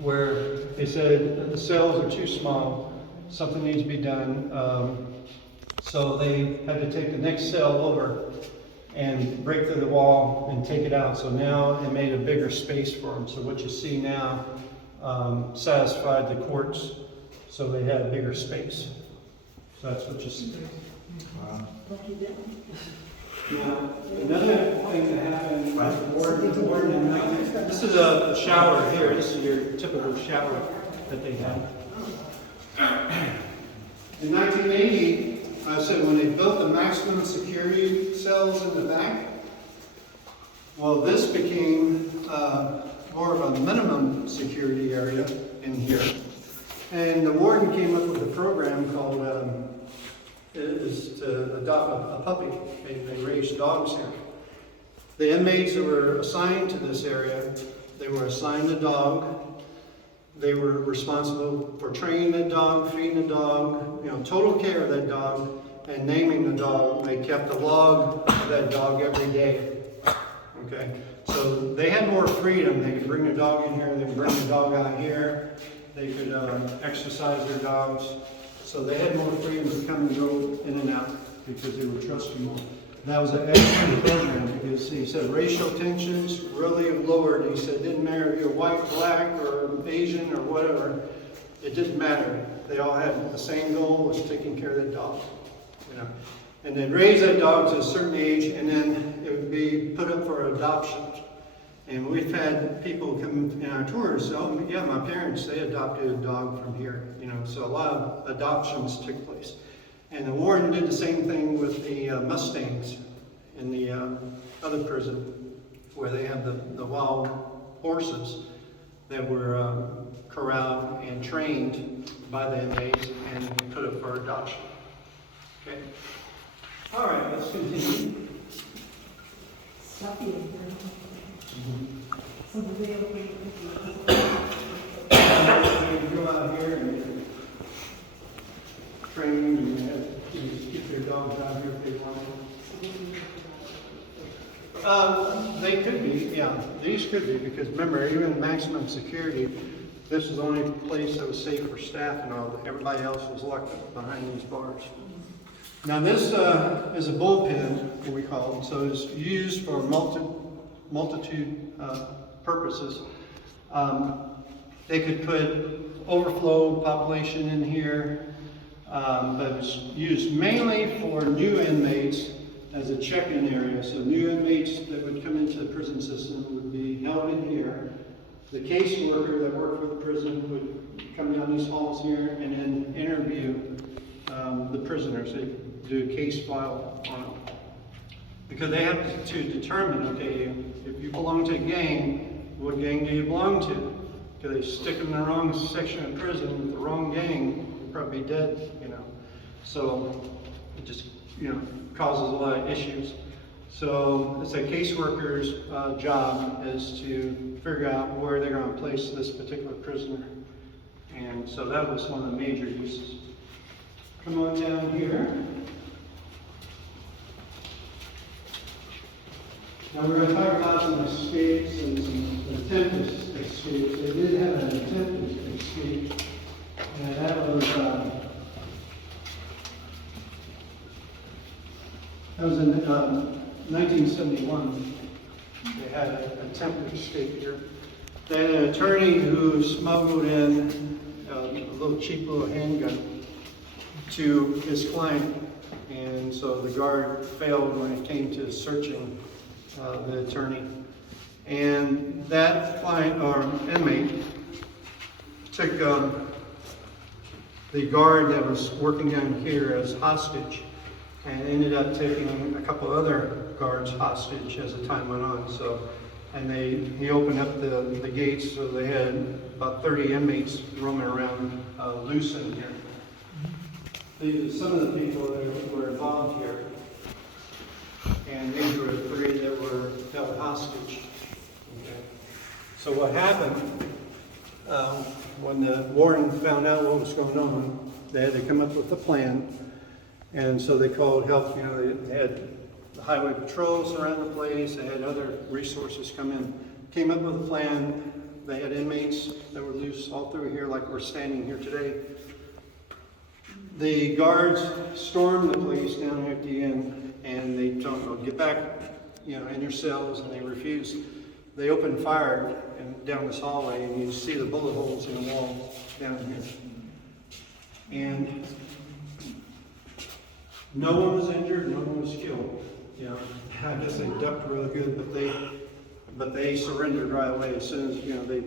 where they said the cells are too small, something needs to be done. So they had to take the next cell over and break through the wall and take it out. So now it made a bigger space for them. So what you see now satisfied the courts, so they had a bigger space. So that's what you see. Now, another thing that happened with the warden in 19... This is a shower here. This is your typical shower that they have. In 1980, I said when they built the maximum security cells in the back, well, this became more of a minimum security area in here. And the warden came up with a program called is to adopt a puppy. They raised dogs here. The inmates that were assigned to this area, they were assigned a dog. They were responsible for training the dog, feeding the dog, you know, total care of that dog, and naming the dog. They kept a log of that dog every day. Okay, so they had more freedom. They could bring the dog in here. They could bring the dog out here. They could exercise their dogs. So they had more freedom to come and go in and out because they were trusting more. That was an excellent program because he said racial tensions really lowered. He said it didn't matter if you're white, black, or Asian, or whatever. It didn't matter. They all had the same goal, was taking care of that dog. You know, and they'd raise that dog to a certain age, and then it would be put up for adoption. And we've had people come in our tours, oh yeah, my parents, they adopted a dog from here, you know, so a lot of adoptions took place. And the warden did the same thing with the Mustangs in the other prison, where they have the wild horses that were corralled and trained by the inmates and put up for adoption. Okay. All right, let's continue. Stuffy in here. So the way of You go out here and train and get their dogs out here if they want to. They could be, yeah. These could be, because remember, even maximum security, this is the only place that was safe for staff and all. Everybody else was locked behind these bars. Now this is a bullpen, what we call it. So it's used for multitude purposes. They could put overflow population in here, but it's used mainly for new inmates as a check-in area. So new inmates that would come into the prison system would be held in here. The caseworker that worked for the prison would come down these halls here and then interview the prisoners. They do a case file on them. Because they have to determine, okay, if you belong to a gang, what gang do you belong to? Because they stick them in the wrong section of prison with the wrong gang, you'll probably be dead, you know. So it just, you know, causes a lot of issues. So it's a caseworker's job is to figure out where they're going to place this particular prisoner. And so that was one of the major uses. Come on down here. Now we're going to talk about some escapes and some attempted escapes. They did have an attempted escape, and that was That was in 1971. They had an attempted escape here. They had an attorney who smuggled in a cheap little handgun to his client, and so the guard failed when it came to searching the attorney. And that client or inmate took the guard that was working down here as hostage, and ended up taking a couple other guards hostage as the time went on. So, and he opened up the gates, so they had about 30 inmates roaming around loose in here. These are some of the people that were involved here, and these were 3 that were held hostage. Okay. So what happened when the warden found out what was going on, they had to come up with a plan. And so they called help. You know, they had the highway patrols around the place. They had other resources come in. Came up with a plan. They had inmates that were loose all through here, like we're standing here today. The guards stormed the place down here at the end, and they told them, "Get back, in your cells," and they refused. They opened fire down this hallway, and you see the bullet holes in the wall down here. And no one was injured, no one was killed. I guess they ducked really good, but they surrendered right away as soon as they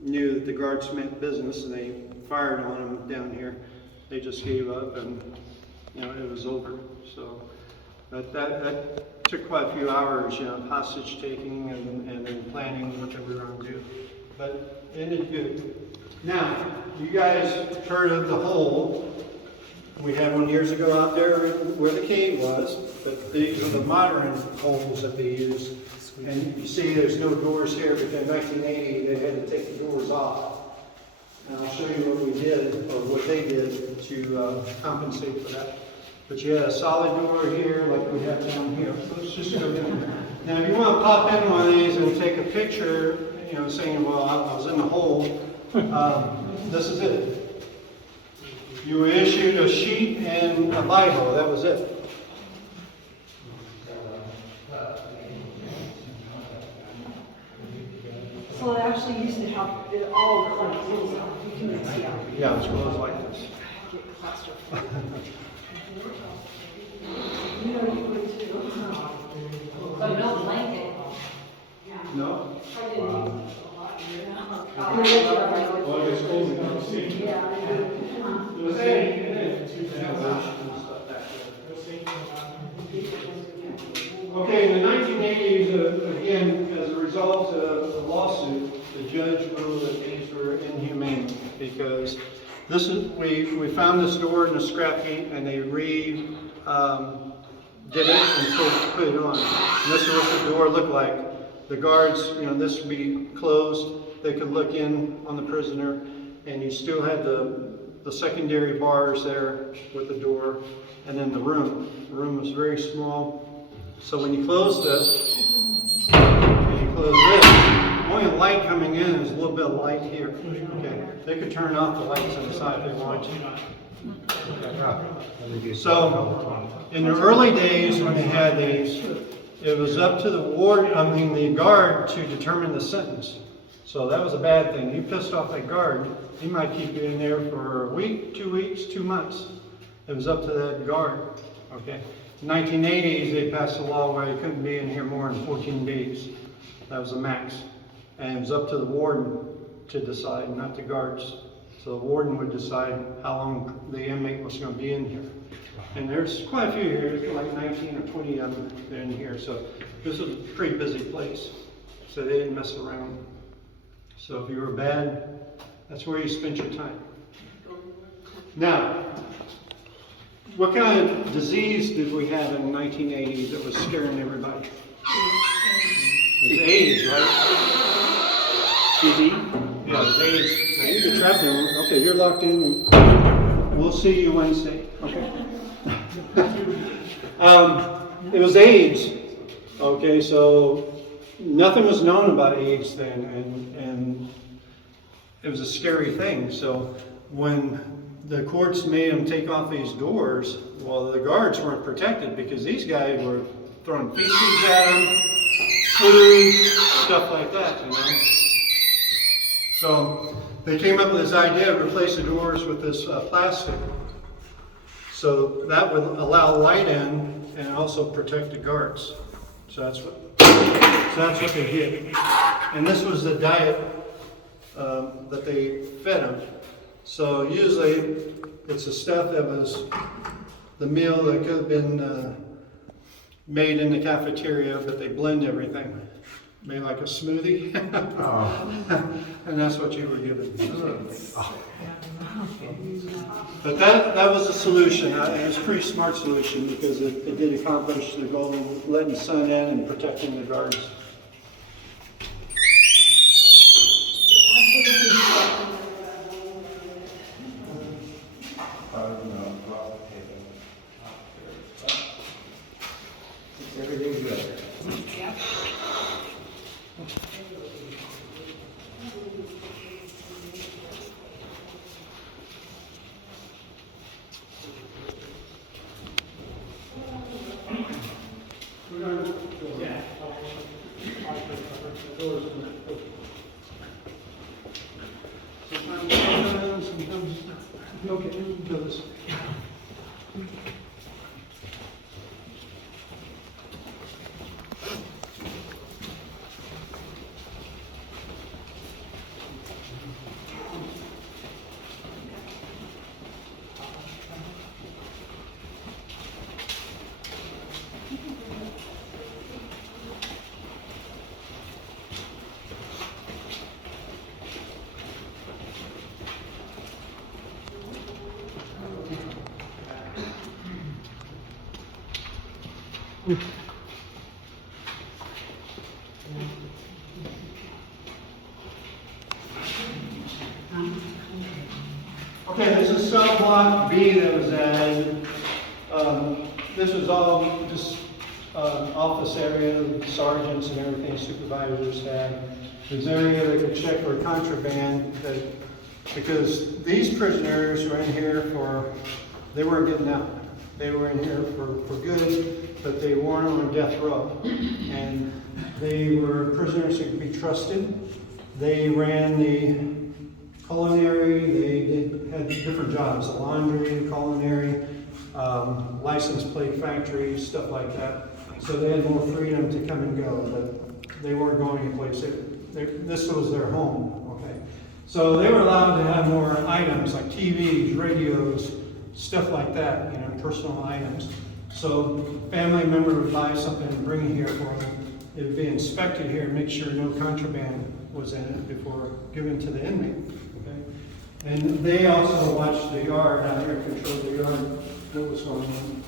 knew that the guards meant business, and they fired on them down here. They just gave up, and it was over. So that took quite a few hours, hostage taking and then planning what they were going to do, but it ended good. Now, you guys heard of the hole. We had one years ago out there where the cave was, but these are the modern holes that they use. And you see there's no doors here, but in 1980 they had to take the doors off. And I'll show you what we did, or what they did to compensate for that. But you had a solid door here like we have down here. So let's just go down there. Now if you want to pop in one of these and take a picture, saying, well, I was in the hole, this is it. You were issued a sheet and a Bible. That was it. So it actually used to have it all closed. You couldn't see out. Yeah, it's closed like this. Get claustrophobic. You would too. So no blanket. No? I didn't. Well, Yeah, I guess only one scene. I did. It was a- Okay, in the 1980s, again, as a result of the lawsuit, the judge ruled that these were inhumane because we found this door in a scrap heap, and they did it and put it on. And this is what the door looked like. The guards, this would be closed. They could look in on the prisoner, and you still had the secondary bars there with the door, and then the room. The room was very small. So when you close this, and you close this, only light coming in is a little bit of light here. Okay, they could turn off the lights inside if they wanted to. So in the early days when they had these, it was up to the guard to determine the sentence. So that was a bad thing. You pissed off that guard, he might keep you in there for a week, 2 weeks, 2 months. It was up to that guard. Okay. In the 1980s, they passed a law where you couldn't be in here more than 14 days. That was the max. And it was up to the warden to decide, not the guards. So the warden would decide how long the inmate was going to be in here. And there's quite a few here, like 19 or 20 of them in here. So this was a pretty busy place. So they didn't mess around. So if you were bad, that's where you spent your time. Now, what kind of disease did we have in the 1980s that was scaring everybody? It's AIDS, right? TB? Yeah, it's AIDS. Now you can trap them. Okay, you're locked in. We'll see you Wednesday. Okay. It was AIDS. Okay, so nothing was known about AIDS then, and it was a scary thing. So when the courts made them take off these doors, well, the guards weren't protected because these guys were throwing feces at them, food, stuff like that, you know. So they came up with this idea of replace the doors with this plastic. So that would allow light in and also protect the guards. So that's what they did. And this was the diet that they fed them. So usually it's the stuff that was the meal that could have been made in the cafeteria, but they blend everything. Made like a smoothie. And that's what you were given. But that was the solution. It was a pretty smart solution because it did accomplish the goal of letting the sun in and protecting the guards. Everything's good. Okay, this is cell block B that was added. This was all just office area, sergeants and everything, supervisors had. This area they could check for contraband, because these prisoners were in here they weren't getting out. They were in here for good, but they weren't on death row. And they were prisoners who could be trusted. They ran the culinary, they had different jobs, the laundry, culinary, license plate factory, stuff like that. So they had more freedom to come and go, but they weren't going anyplace. This was their home, okay? So they were allowed to have more items like TVs, radios, stuff like that, you know, personal items. So family member would buy something and bring it here for them. It would be inspected here and make sure no contraband was in it before given to the inmate. And they also watched the yard out here, controlled the yard, what was going on.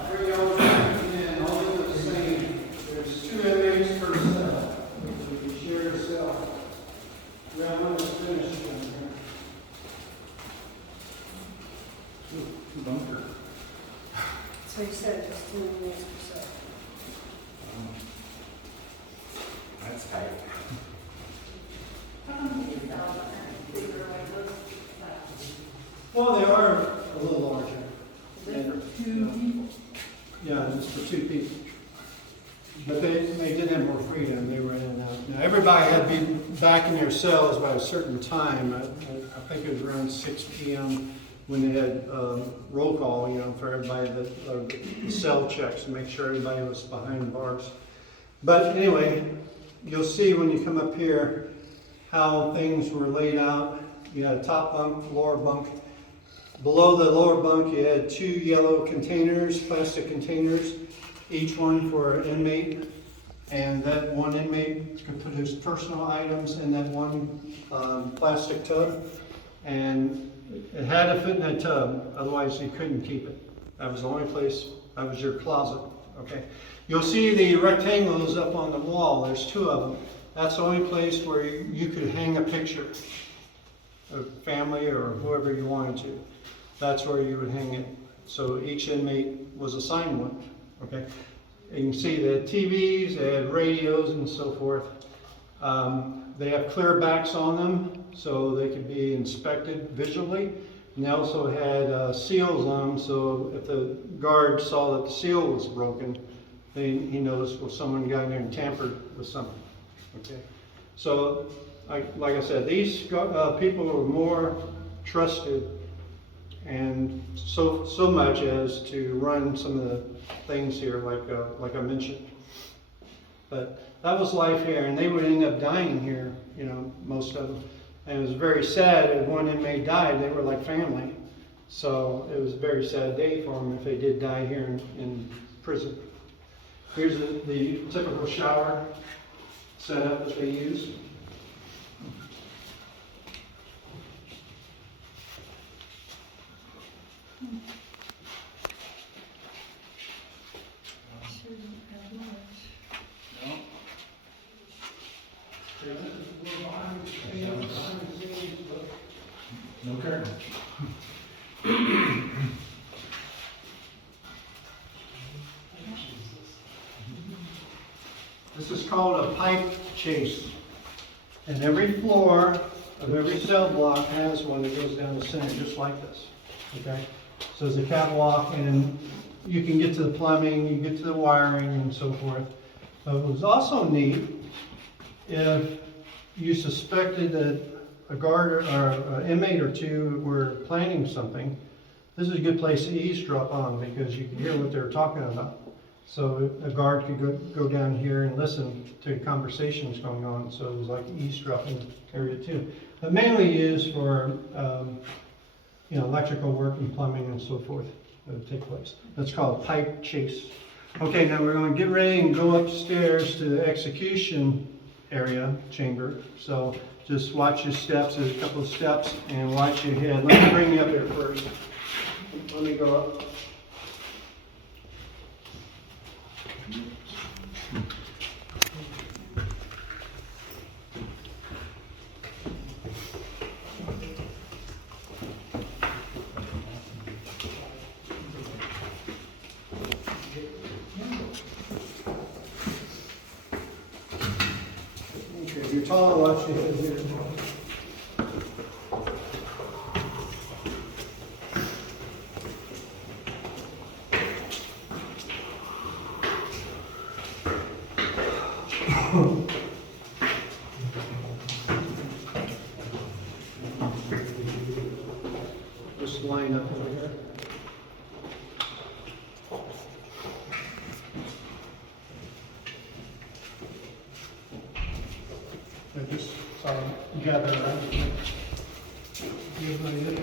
Every yard in, only the same. There's 2 inmates per cell. We share a cell. Round 1 is finished down here. Bunker. So you said just 2 minutes or so. That's tight. How come these cells aren't bigger like those? Well, they are a little larger. Is it for 2 people? Yeah, it's for 2 people. But they did have more freedom. They were in and out. Now, everybody had to be back in their cells by a certain time. I think it was around 6 p.m. when they had roll call, you know, for everybody, the cell checks to make sure everybody was behind bars. But anyway, you'll see when you come up here how things were laid out. You had a top bunk, lower bunk. Below the lower bunk, you had 2 yellow containers, plastic containers, each one for an inmate. And that one inmate could put his personal items in that one plastic tub. And it had to fit in that tub, otherwise you couldn't keep it. That was the only place, that was your closet, okay? You'll see the rectangles up on the wall, there's 2 of them. That's the only place where you could hang a picture. a family or whoever you wanted to. That's where you would hang it. So each inmate was assigned one, okay? And you can see they had TVs, they had radios and so forth. They have clear backs on them so they could be inspected visually. And they also had seals on them, so if the guard saw that the seal was broken, then he knows, well, someone got in there and tampered with something, okay? So, like I said, these people were more trusted, and so much as to run some of the things here, like I mentioned. But that was life here, and they would end up dying here, you know, most of them. And it was very sad. If one inmate died, they were like family. So it was a very sad day for them if they did die here in prison. Here's the typical shower setup that they use. No curtain. This is called a pipe chase. And every floor of every cell block has one that goes down the center, just like this. Okay? So there's a catwalk, and you can get to the plumbing, you get to the wiring, and so forth. But it was also neat if you suspected that a guard or an inmate or two were planning something. This is a good place to eavesdrop on because you can hear what they're talking about. So a guard could go down here and listen to conversations going on. So it was like eavesdropping area too. But mainly used for you know, electrical work and plumbing and so forth that would take place. That's called a pipe chase. Okay, now we're going to get ready and go upstairs to the execution area chamber. So just watch your steps. There's a couple of steps, and watch your head. Let me bring you up here first. Let me go up. Okay, if you're tall, watch your head here. Just line up over here. I just gather around. Everybody in here.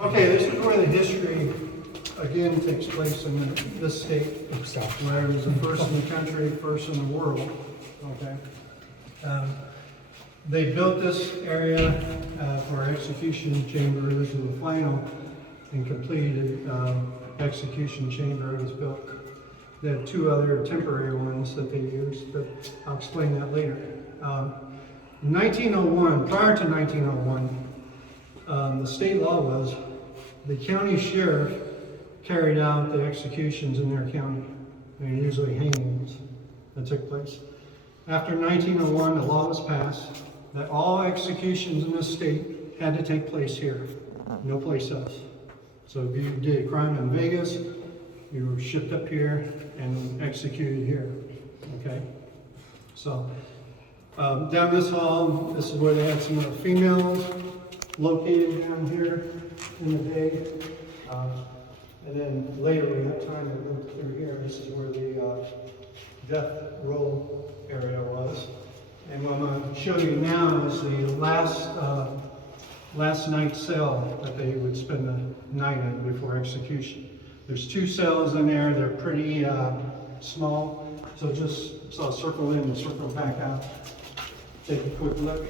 Okay, this is where the history again takes place in this state, where it was the first in the country, first in the world. Okay, they built this area for our execution chamber. This is the final and completed execution chamber. It was built. They had two other temporary ones that they used, but I'll explain that later. In 1901, prior to 1901, the state law was the county sheriff carried out the executions in their county. They're usually hangings that took place. After 1901, the law was passed that all executions in this state had to take place here, no place else. So if you did a crime in Vegas, you were shipped up here and executed here, okay? So down this hall, this is where they had some of the females located down here in the day. And then later we have time to go through here. This is where the death row area was. And what I'm going to show you now is the last night cell that they would spend the night in before execution. There's two cells in there. They're pretty small. So I'll circle in and circle back out. Take a quick look.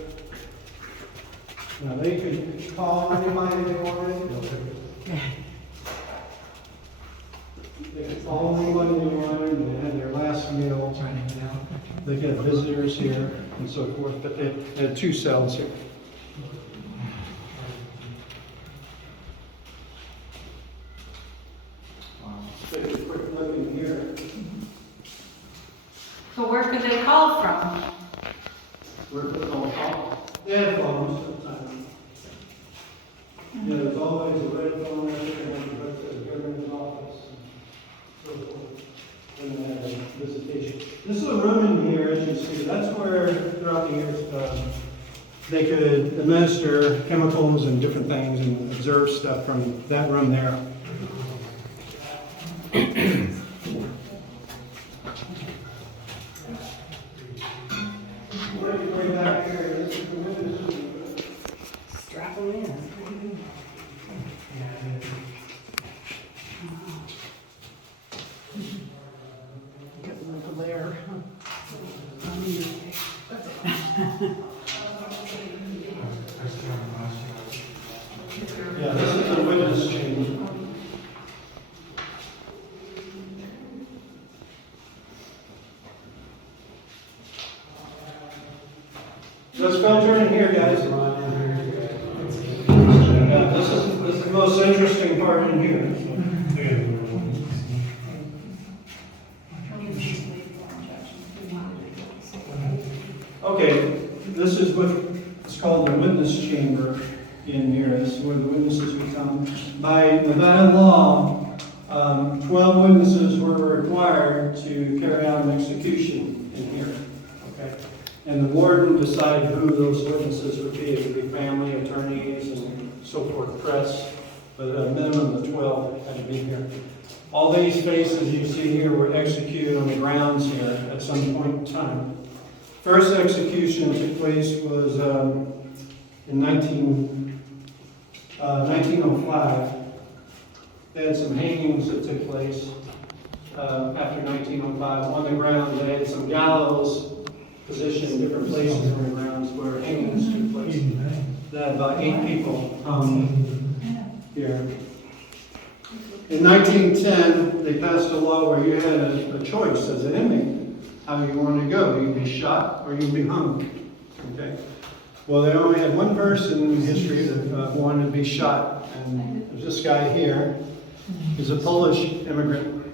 Now they could call anybody they wanted. They could call anyone they wanted. They had their last They could have visitors here and so forth, but they had 2 cells here. Take a quick look in here. So where could they call from? Where could they call? They had phones at the time. Yeah, there's always a red phone there, and the government office, and so forth. When they had a visitation. This little room in here, as you see, that's where throughout the years they could administer chemicals and different things and observe stuff from that room there. Way back here, this is the windows. Strap them in. Getting the glare. Yeah, this is the witness chamber. Let's filter in here, guys. Yeah, this is the most interesting part in here. Okay, this is what's called the witness chamber in here. This is where the witnesses would come. By Nevada law, 12 witnesses were required to carry out an execution in here. Okay, and the warden decided who those witnesses would be. It would be family, attorneys, and so forth, press, but a minimum of 12 had to be here. All these faces you see here were executed on the grounds here at some point in time. First execution that took place was in 1905. They had some hangings that took place after 1905. On the grounds, they had some gallows positioned in different places on the grounds where hangings took place. They had about 8 people here. In 1910, they passed a law where you had a choice as an inmate how you wanted to go. You'd be shot or you'd be hung. Okay. Well, they only had one person in history that wanted to be shot, and there's this guy here. He's a Polish immigrant,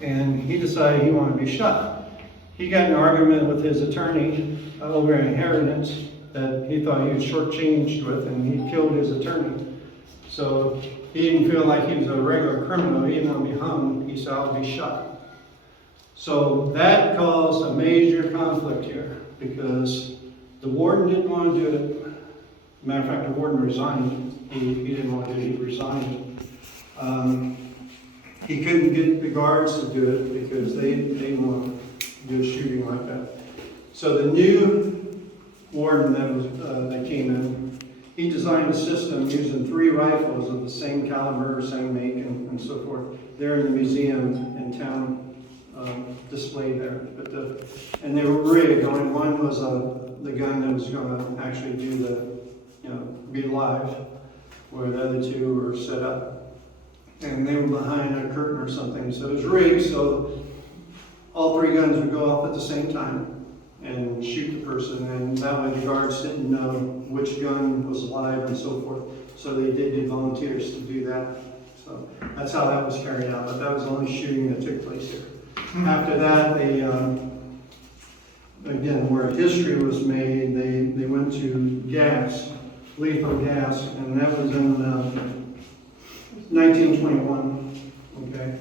and he decided he wanted to be shot. He got in an argument with his attorney over an inheritance that he thought he was shortchanged with, and he killed his attorney. So he didn't feel like he was a regular criminal. He didn't want to be hung. He said, I'll be shot. So that caused a major conflict here because the warden didn't want to do it. Matter of fact, the warden resigned. He didn't want to do it. He resigned. He couldn't get the guards to do it because they didn't want to do a shooting like that. So the new warden that came in, he designed a system using 3 rifles of the same caliber, same make, and so forth. They're in the museum in town. Displayed there, and they were rigged. Only one was the gun that was going to actually do be live, where the other 2 were set up, and they were behind a curtain or something. So it was rigged, so all 3 guns would go off at the same time and shoot the person, and that way the guards didn't know which gun was live and so forth. So they did get volunteers to do that. So that's how that was carried out. But that was the only shooting that took place here. After that, they, again, where history was made, they went to gas, lethal gas, and that was in 1921, okay?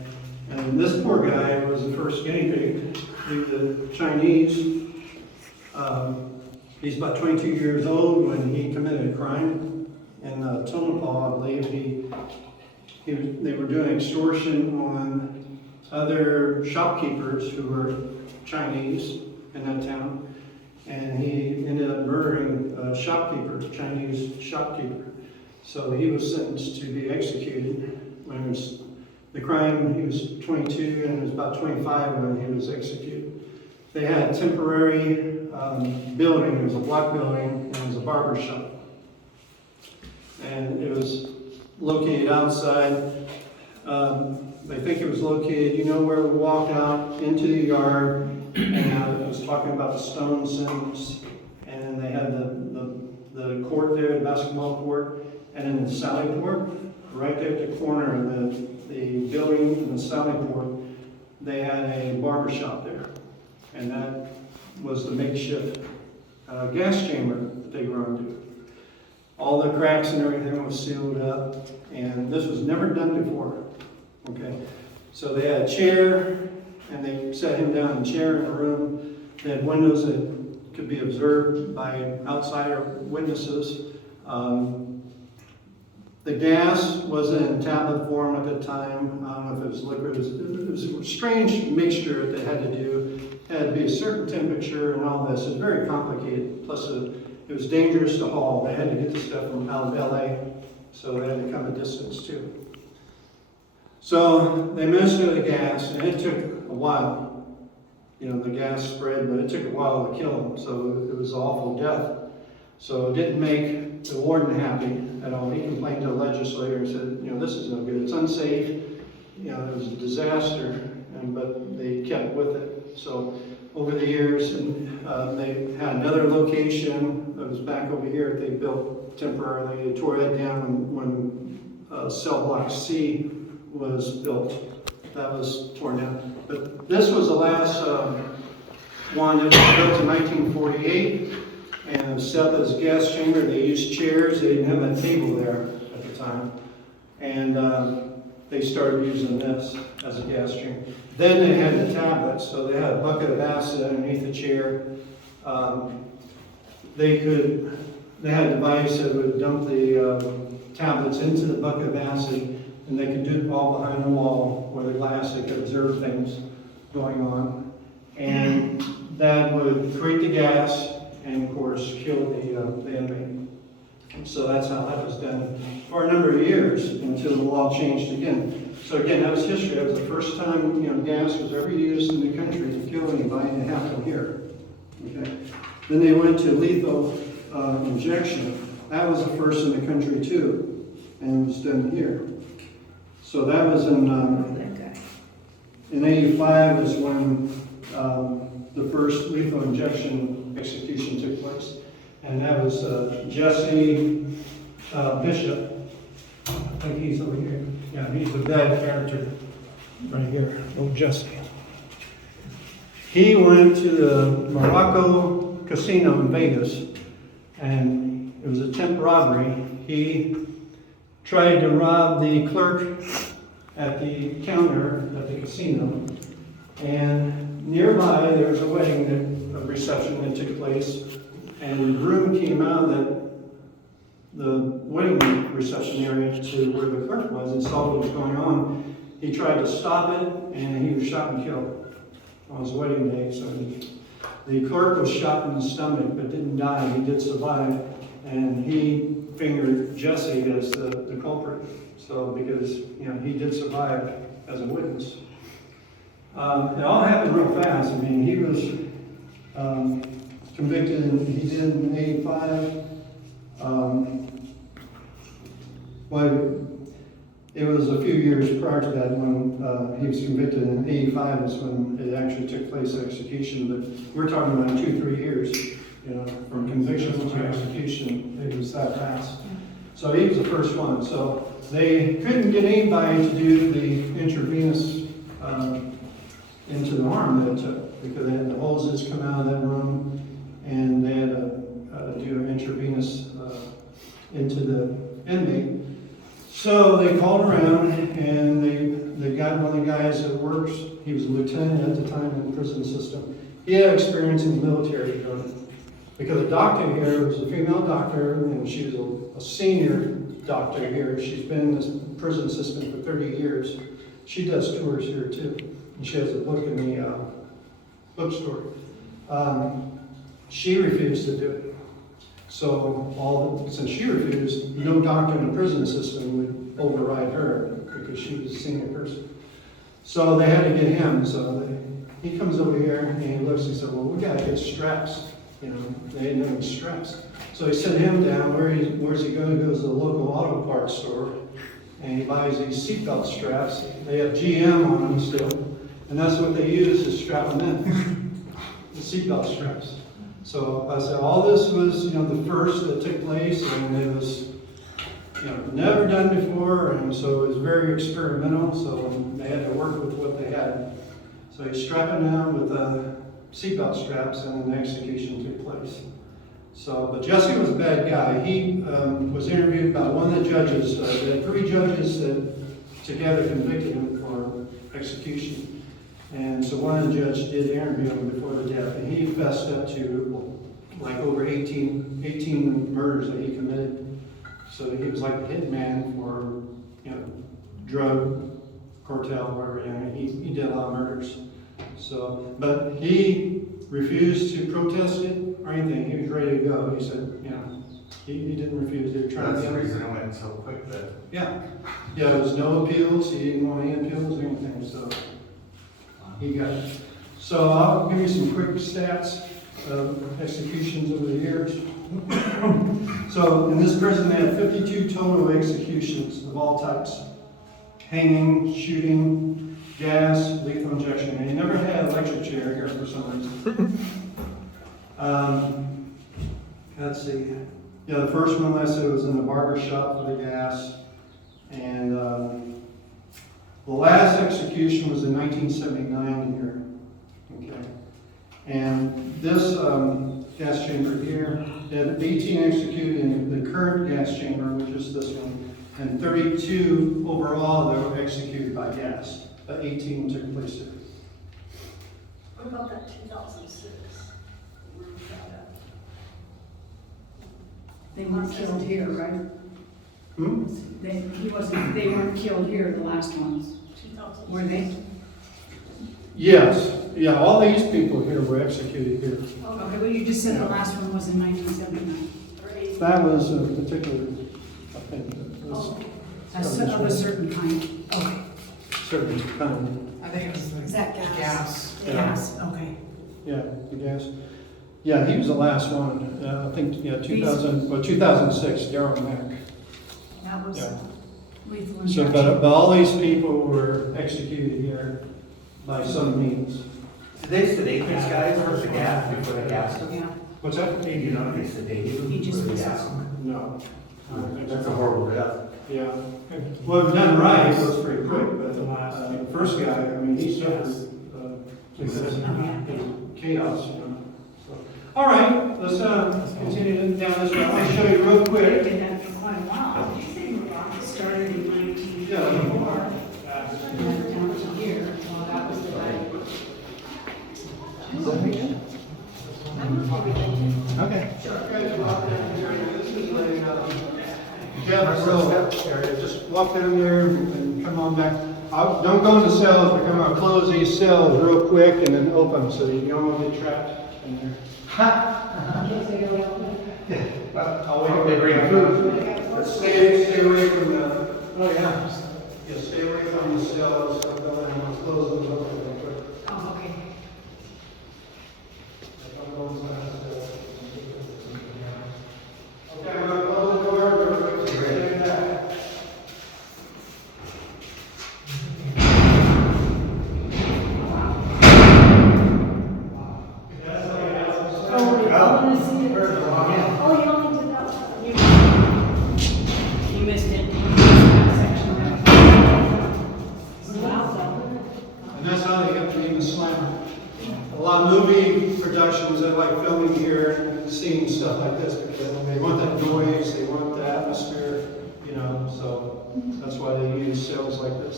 And this poor guy was the first guinea pig. He was a Chinese. He's about 22 years old when he committed a crime in Tonopah, I believe. They were doing extortion on other shopkeepers who were Chinese in that town, and he ended up murdering a shopkeeper, a Chinese shopkeeper. So he was sentenced to be executed when he was, the crime, he was 22 and he was about 25 when he was executed. They had a temporary building, it was a block building, and it was a barber shop. And it was located outside. I think it was located, you know, where we walked out into the yard and I was talking about the stone sentence, and then they had the court there, the basketball court, and then the Sally Port, right there at the corner of the building and the Sally Port, they had a barber shop there. And that was the makeshift gas chamber that they were into. All the cracks and everything was sealed up, and this was never done before. Okay, so they had a chair, and they set him down in a chair in a room. They had windows that could be observed by outsider witnesses. The gas wasn't in tablet form at the time. I don't know if it was liquid. It was a strange mixture that they had to do. It had to be a certain temperature and all this. It was very complicated. Plus, it was dangerous to haul. They had to get the stuff from out of LA, so they had to come a distance too. So they administered the gas, and it took a while. You know, the gas spread, but it took a while to kill him. So it was an awful death. So it didn't make the warden happy at all. He complained to the legislator and said, you know, this is no good. It's unsafe. You know, it was a disaster, but they kept with it. So over the years, and they had another location that was back over here. They built temporarily. They tore that down when cell block C was built. That was torn down. But this was the last one. It was built in 1948. And it was set up as a gas chamber. They used chairs. They didn't have a table there at the time. And they started using this as a gas chamber. Then they had the tablets. So they had a bucket of acid underneath the chair. They had a device that would dump the tablets into the bucket of acid, and they could do it all behind the wall where the glass, they could observe things going on. And that would create the gas, and of course kill the inmate. So that's how that was done for a number of years until the law changed again. So again, that was history. That was the first time gas was ever used in the country to kill anybody, and it happened here. Okay. Then they went to lethal injection. That was the first in the country too, and it was done here. So that was in 85 is when the first lethal injection execution took place, and that was Jesse Bishop. I think he's over here. Yeah, he's a bad character right here. Oh, Jesse. He went to the Morocco Casino in Vegas, and it was an attempt robbery. He tried to rob the clerk at the counter at the casino, and nearby there was a wedding reception that took place, and the groom came out of the wedding reception area to where the clerk was and saw what was going on. He tried to stop it, and he was shot and killed on his wedding day. So the clerk was shot in the stomach but didn't die. He did survive, and he fingered Jesse as the culprit. So because he did survive as a witness. It all happened real fast. I mean, he was convicted, he did in 85. It was a few years prior to that when he was convicted. In 85 is when it actually took place, execution. But we're talking about 2-3 years, from conviction to execution. It was that fast. So he was the first one. So they couldn't get anybody to do the intravenous into the arm that it took, because they had the hoses come out of that room, and they had to do an intravenous into the inmate. So they called around, and they got one of the guys that works. He was a lieutenant at the time in the prison system. He had experience in the military doing it, because the doctor here was a female doctor, and she was a senior doctor here. She's been in this prison system for 30 years. She does tours here too. And she has a book in the bookstore. She refused to do it. So since she refused, no doctor in the prison system would override her because she was a senior person. So they had to get him. So he comes over here and he looks and said, well, we got to get straps. They didn't have any straps. So he sent him down. Where's he going? He goes to the local auto parts store and he buys these seatbelt straps. They have GM on them still. And that's what they use to strap them in. the seatbelt straps. So I said, all this was, the first that took place, and it was, never done before, and so it was very experimental, so they had to work with what they had. So he strapped him down with seatbelt straps, and then the execution took place. So, but Jesse was a bad guy. He was interviewed by one of the judges. They had 3 judges that together convicted him for execution. And so one of the judges did interview him before the death, and he fessed up to like over 18 murders that he committed. So he was like a hitman for, drug cartel, whatever. He did a lot of murders. So, but he refused to protest it or anything. He was ready to go. He said, he didn't refuse. They were trying That's to the get him. reason it went so quick, but. Yeah, there was no appeals. He didn't want any appeals or anything. So he got it. So I'll give you some quick stats of executions over the years. So in this prison, they had 52 total executions of all types: hanging, shooting, gas, lethal injection. And he never had an electric chair here for some reason. Let's see. Yeah, the first one I said was in the barber shop for the gas. And the last execution was in 1979 here. Okay. And this gas chamber here, they had 18 executed in the current gas chamber, which is this one, and 32 overall that were executed by gas. 18 took place there. What about that 2006? Where we found out? They weren't killed here, right? Hmm? They weren't killed here, the last ones, 2006. were they? Yes. Yeah, all these people here were executed here. Okay, well, you just said the last one was in 1979. That was a particular, I think, it was Of a certain kind. Okay. certain kind. I think it was Is that the gas? gas. Gas, okay. Yeah, the gas. Yeah, he was the last one. I think, 2006, Darryl Mack. That was Yeah. lethal So, injection. but all these people were executed here by some means. Did they sedate these guys for the gas before they gassed them? Yeah, What's that? Hey, do you know if they sedated them he just before was they gassed them? No. I don't think That's so. a horrible death. Yeah. Well, if done right, it was pretty quick, but the first guy, I mean, he suffered chaos, So, all right, let's continue down this road. I'll show you real they quick. did that for quite a while. It started in 1944. And then down to here, well, that was the guy. Okay. Yeah, real area. Just walk down there and come on back. Don't go in the cells, but I'm going to close these cells real quick and then open them so that you don't get trapped in there. I'll wait. They bring food. But stay away from the, stay away from the cells. I'm going to close them real quick. Oh, okay. Okay, I'm going to close the door. We're going to stay back. You missed it. You missed that section there. Wow, though. And that's how they get to even slam. A lot of movie productions that like filming here and seeing stuff like this because they want that noise, they want the atmosphere, so that's why they use cells like this.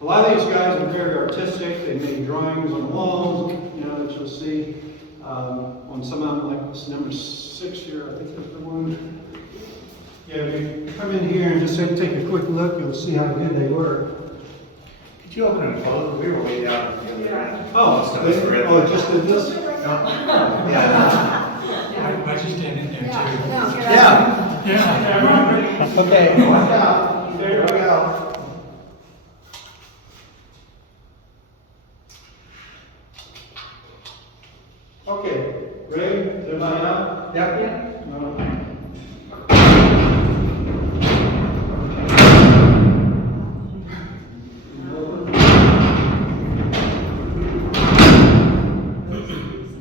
A lot of these guys are very artistic. They make drawings on walls, that you'll see. On some of them, like this number 6 here, I think that's the one. Yeah, if you come in here and just take a quick look, you'll see how good they were. Could you open and close? We were way down. Just did this? Yeah. I just stand in there too. Yeah. Yeah. Okay, watch out. There we go. Okay, ready? Is everybody out? Yep. No.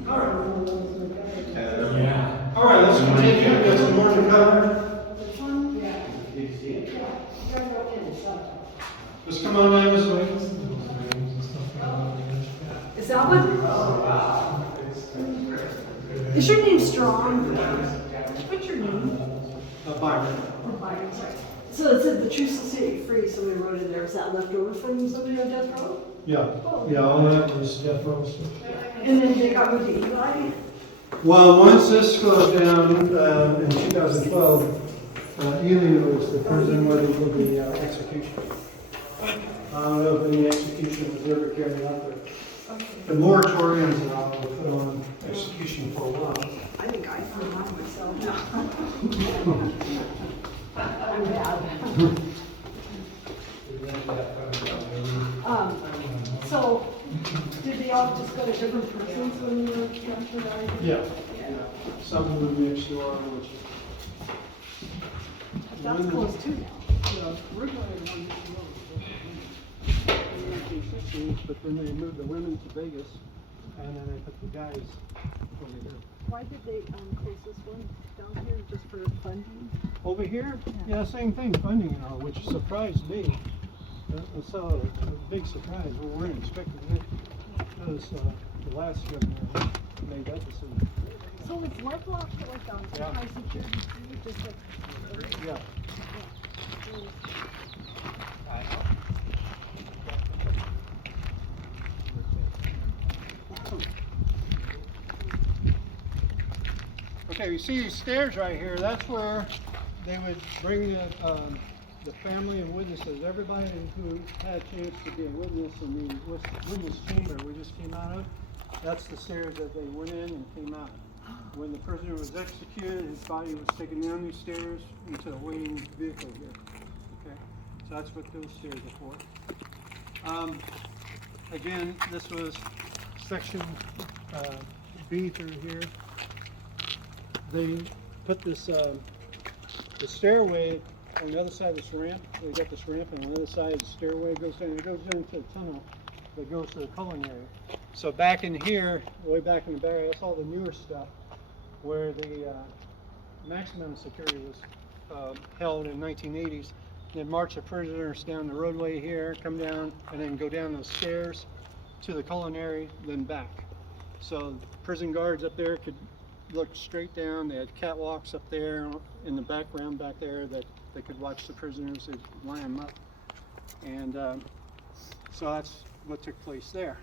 All right. Hey, Jim, got some more to cover? This one? Yeah. Did you see it? Yeah. You gotta go in, so. Just come on down this way. Is that one? Is your name Strong? What's your name? Byron. Oh, Byron, sorry. So it said the truth will set you free, somebody wrote it there. Is that left over from somebody on death row? Yeah, yeah, all that was death row stuff. And then they got moved to Eli? Well, once this closed down in 2012, Ely was the prison where they did the execution. I don't know if any execution was ever carried out there. The moratoriums and all were put on execution for a while. I think I put mine myself now. I'm bad. So, did they all just go to different prisons when you were transferred out of here? Yeah. Some moved next door, which. That's close too now. Yeah, originally I wanted to go in the 1960s, but then they moved the women to Vegas, and then they put the guys over here. Why did they close this one down here, just for funding? Over here, yeah, same thing, funding and all, which surprised me. It's a big surprise. We weren't expecting it. Because the last governor made that decision. So it's like locked like Yeah. high security, just like. Yeah. Okay, you see these stairs right here, that's where they would bring the family and witnesses, everybody who had a chance to be a witness in the witness chamber we just came out of. That's the stairs that they went in and came out. When the prisoner was executed, his body was taken down these stairs into a waiting vehicle here. Okay, so that's what those stairs are for. Again, this was section B through here. They put this the stairway on the other side of this ramp. They got this ramp, and on the other side the stairway goes down. It goes into a tunnel that goes to the culinary. So back in here, way back in the back, that's all the newer stuff, where the maximum security was held in 1980s. They'd march the prisoners down the roadway here, come down, and then go down those stairs to the culinary, then back. So prison guards up there could look straight down. They had catwalks up there in the background back there that they could watch the prisoners. They'd line them up. And so that's what took place there.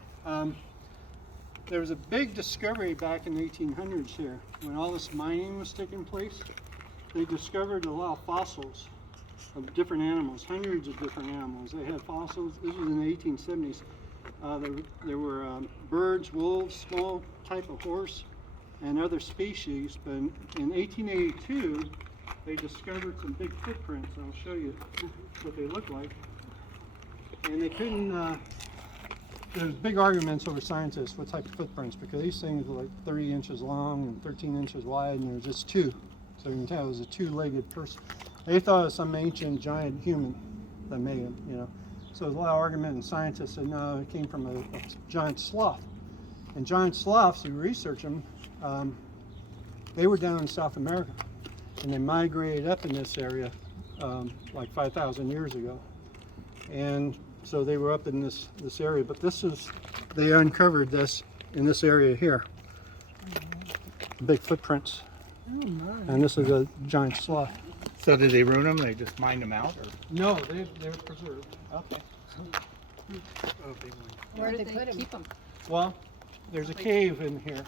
There was a big discovery back in the 1800s here. When all this mining was taking place, they discovered a lot of fossils of different animals, hundreds of different animals. They had fossils. This was in the 1870s. There were birds, wolves, small type of horse, and other species. But in 1882, they discovered some big footprints. I'll show you what they look like. And they couldn't, there's big arguments over scientists what type of footprints, because these things were like 30 inches long and 13 inches wide, and there's just two. So you can tell it was a two-legged person. They thought it was some ancient giant human that made him, you know. So there's a lot of argument, and scientists said no, it came from a giant sloth. And giant sloths, you research them, they were down in South America, and they migrated up in this area like 5,000 years ago. And so they were up in this area, but they uncovered this in this area here. Big footprints. Oh my. And this is a giant sloth. So did they ruin them? They just mined them out? Or? No, they're preserved. Okay. Where did they keep them? Well, there's a cave in here,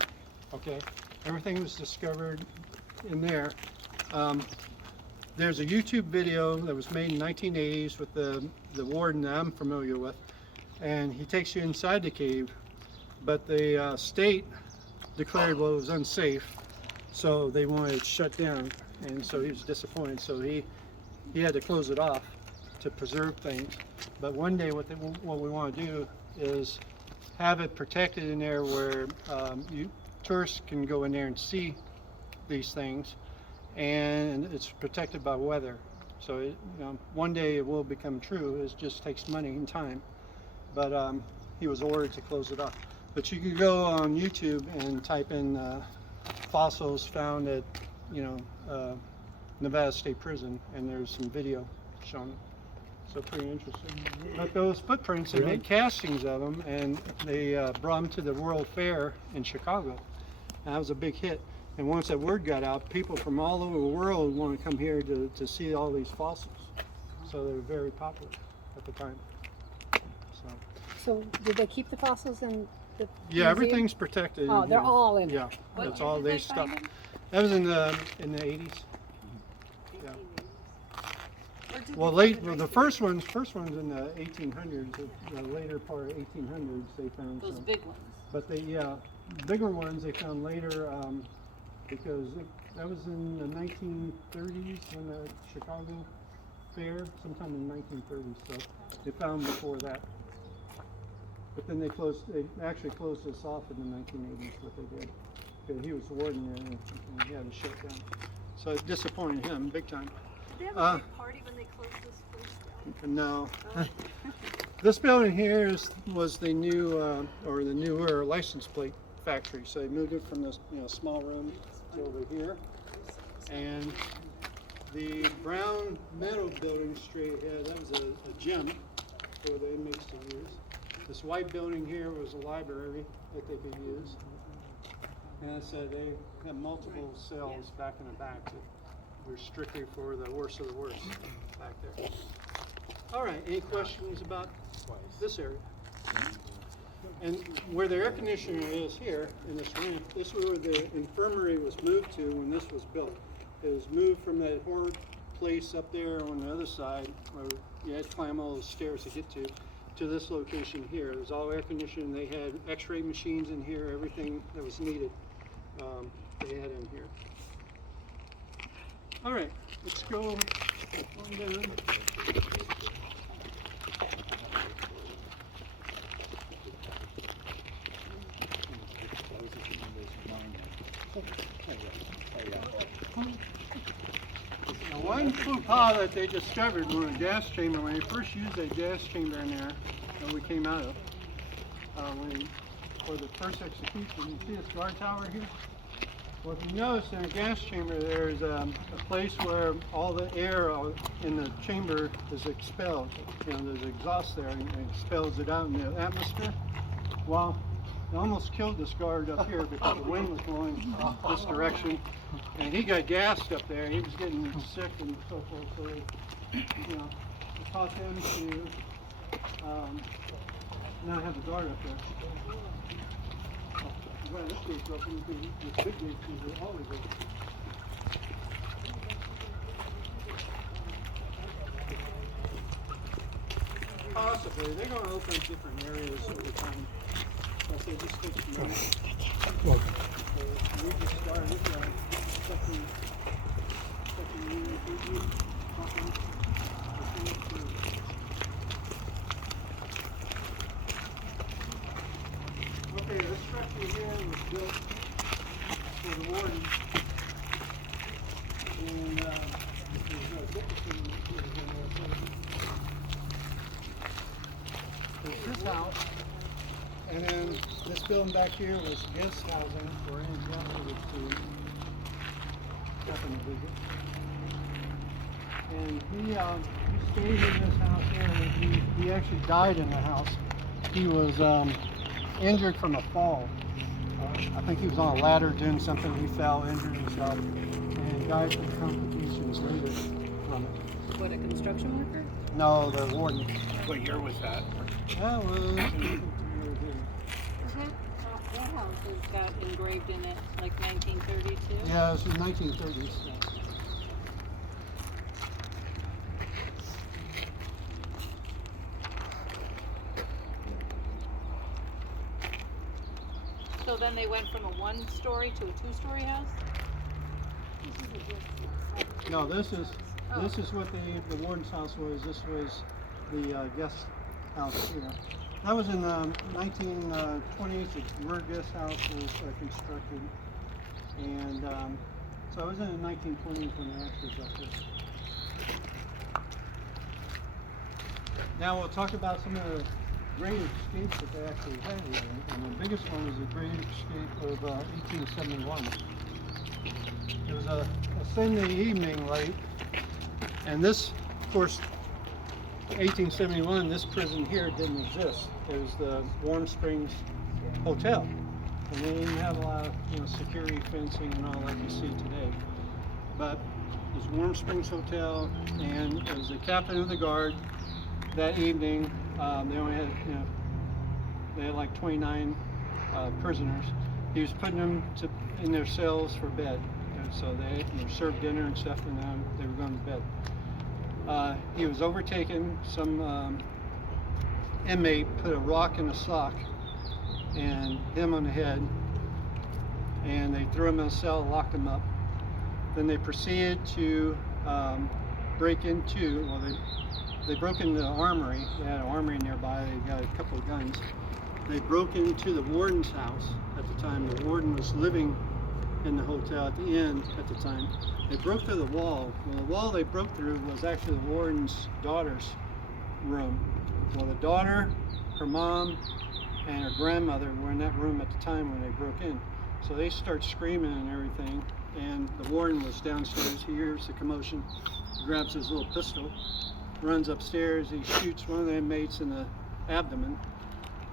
okay? Everything was discovered in there. There's a YouTube video that was made in 1980s with the warden that I'm familiar with, and he takes you inside the cave, but the state declared, well, it was unsafe, so they wanted it shut down, and so he was disappointed, so he had to close it off to preserve things. But one day what we want to do is have it protected in there where tourists can go in there and see these things, and it's protected by weather. So one day it will become true. It just takes money and time. But he was ordered to close it off. But you could go on YouTube and type in fossils found at Nevada State Prison, and there's some video showing it. So pretty interesting. But those footprints, they made castings of them, and they brought them to the World Fair in Chicago. And that was a big hit. And once that word got out, people from all over the world want to come here to see all these fossils. So they were very popular at the time. So did they keep the fossils in the Yeah, museum? everything's protected. Oh, they're all in Yeah, it. What that's year all did they they stuff. find them? That was in the 80s. Yeah. Well, the first ones in the 1800s. The later part of 1800s, they found Those some. big ones. But bigger ones they found later because that was in the 1930s when the Chicago Fair, sometime in the 1930s. So they found them before that. But then they actually closed this off in the 1980s. What they did, because he was the warden there, and he had to shut down. So it disappointed him big time. Did they have a big party when they closed this place down? No. This building here was the new or the newer license plate factory. So they moved it from this small room to over here, and the brown metal building straight ahead, that was a gym for the inmates to use. This white building here was a library that they could use. And I said they had multiple cells back in the back that were strictly for the worst of the worst back there. All right, any questions about this area? And where the air conditioner is here in this ramp, this is where the infirmary was moved to when this was built. It was moved from that horrid place up there on the other side where you had to climb all those stairs to get to this location here. It was all air conditioned. They had x-ray machines in here, everything that was needed they had in here. All right, let's go on down. Now, one faux pas that they discovered when a gas chamber, when they first used a gas chamber in there that we came out of, for the first execution, you see this guard tower here? Well, if you notice in a gas chamber, there's a place where all the air in the chamber is expelled. There's exhaust there and it expels it out in the atmosphere. Well, it almost killed this guard up here because the wind was blowing this direction, and he got gassed up there. He was getting sick and so forth. So, it taught them to not have the guard up there. Well, this gate's open because this big gate is always open. Possibly. They're going to open different areas over time. But they just take some time. So we just started second unit, okay, this structure here was built for the warden. And there's no difference there's his house. And then this building back here was guest housing for any gentleman to happen to visit. And he stayed in this house here, and he actually died in the house. He was injured from a fall. I think he was on a ladder doing something, he fell, injured himself, and died from complications later from it. What, a construction worker? No, the warden. What year was that? That was That house has got engraved in it like 1932? yeah, it was in the 1930s. So then they went from a one-story to a two-story house? No, this is what the warden's house was. This was the guest house here. That was in the 1920s. The rear guest house was constructed, and so it was in the 1920s when the house was up there. Now we'll talk about some of the great escapes that they actually had here, and the biggest one was the great escape of 1871. It was a Sunday evening late, and this, of course, 1871, this prison here didn't exist. It was the Warm Springs Hotel, and they didn't have a lot of, security fencing and all like you see today. But it was Warm Springs Hotel, and it was the captain of the guard that evening. They only had, they had like 29 prisoners. He was putting them in their cells for bed. And so they served dinner and stuff, and then they were going to bed. He was overtaken. Some inmate put a rock in a sock and hit him on the head, and they threw him in a cell, locked him up. Then they proceeded to break into, well, they broke into the armory. They had an armory nearby. They got a couple of guns. They broke into the warden's house at the time. The warden was living in the hotel at the inn at the time. They broke through the wall. Well, the wall they broke through was actually the warden's daughter's room. Well, the daughter, her mom, and her grandmother were in that room at the time when they broke in. So they start screaming and everything, and the warden was downstairs. He hears the commotion, grabs his little pistol, runs upstairs. He shoots one of the inmates in the abdomen.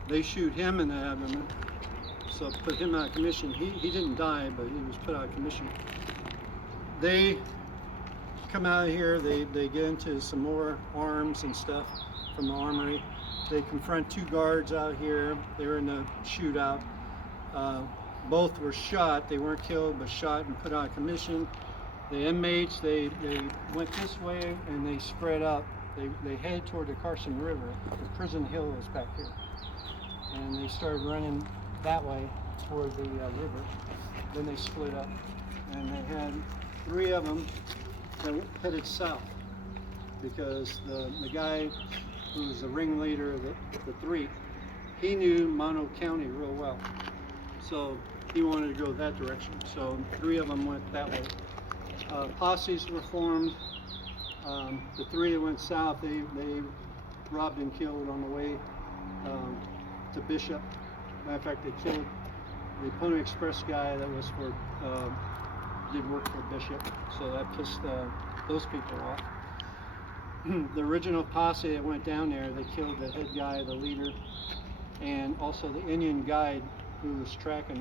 They shoot him in the abdomen, so put him out of commission. He didn't die, but he was put out of commission. They come out of here, they get into some more arms and stuff from the armory. They confront two guards out here. They were in a shootout. Both were shot. They weren't killed, but shot and put out of commission. The inmates, they went this way and they spread out. They headed toward the Carson River. The prison hill is back here. And they started running that way toward the river. Then they split up. And they had 3 of them that headed south, because the guy who was the ringleader of the 3, he knew Mono County real well. So he wanted to go that direction. So 3 of them went that way. Posses were formed. The 3 that went south, they robbed and killed on the way to Bishop. Matter of fact, they killed the Pony Express guy that was for did work for Bishop. So that pissed those people off. The original posse that went down there, they killed the head guy, the leader, and also the Indian guide who was tracking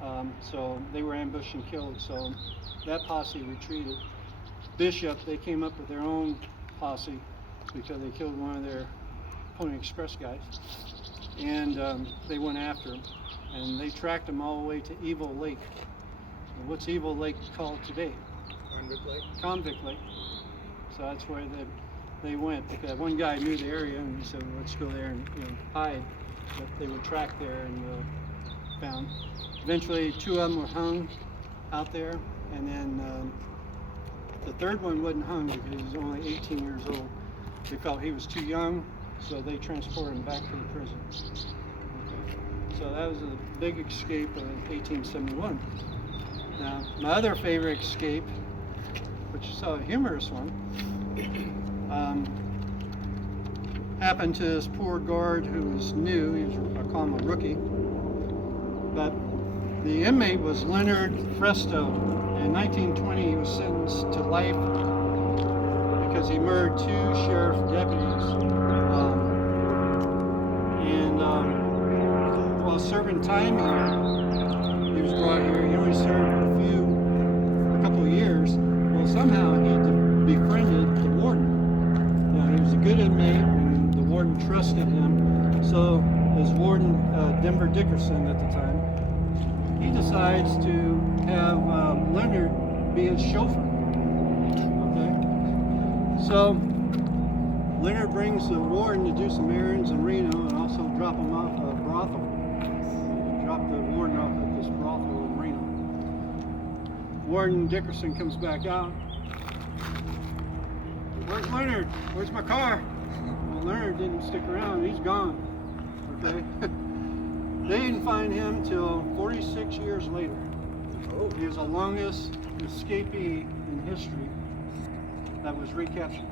them. So they were ambushed and killed. So that posse retreated. Bishop, they came up with their own posse because they killed one of their Pony Express guys, and they went after him, and they tracked him all the way to Evil Lake. And what's Evil Lake called today? Convict Lake. Convict Lake. So that's where they went, because one guy knew the area and he said, well, let's go there and hide. But they were tracked there and found. Eventually 2 of them were hung out there, and then the 3rd one wasn't hung because he was only 18 years old. They felt he was too young, so they transported him back to the prison. Okay. So that was a big escape of 1871. Now, my other favorite escape, which is a humorous one, happened to this poor guard who was new. He was, I call him a rookie. But the inmate was Leonard Fresto. In 1920, he was sentenced to life because he murdered 2 sheriff deputies. While serving time here, he was brought here. He only served a couple of years. Well, somehow he befriended the warden. He was a good inmate, and the warden trusted him. So his warden, Denver Dickerson at the time, he decides to have Leonard be his chauffeur. Okay, so Leonard brings the warden to do some errands in Reno and also drop him off a brothel. Drop the warden off at this brothel in Reno. Warden Dickerson comes back out. Where's Leonard? Where's my car? Well, Leonard didn't stick around. He's gone. Okay. They didn't find him till 46 years later. He was the longest escapee in history that was recaptured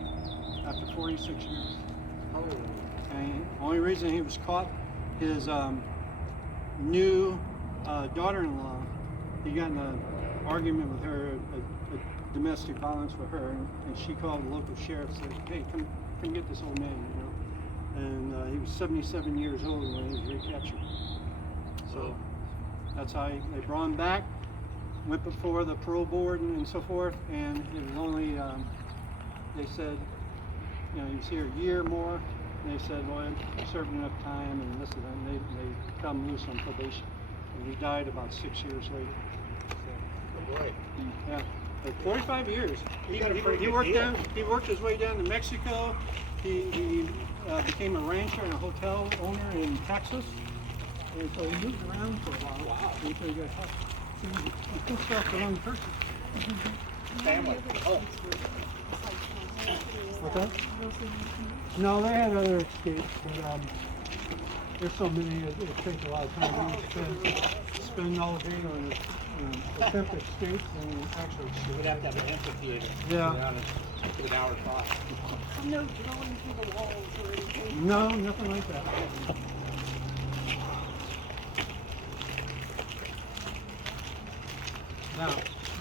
after 46 years. And the only reason he was caught, his new daughter-in-law, he got in a argument with her, a domestic violence with her, and she called the local sheriff and said, hey, come get this old man, you know. And he was 77 years old when he was recaptured. So that's how they brought him back, went before the parole board and so forth, and it was only, they said, you know, he was here a year more, and they said, well, he served enough time, and this and that, and they got him loose on probation. And he died about 6 years later. Oh boy. Yeah, like 45 years. He got a pretty He good worked deal. down. He worked his way down to Mexico. He became a rancher and a hotel owner in Texas. And so he moved around for a while. Wow. Until he got caught. He took off the wrong person. Family. Oh. What's that? No, they had other escapes, but there's so many. It takes a lot of time. We spend all day on attempt escapes and actual You escapes. would have to have an amphitheater. Yeah. To be honest, with an hour clock. No drilling through the walls or anything. No, nothing like that. Now,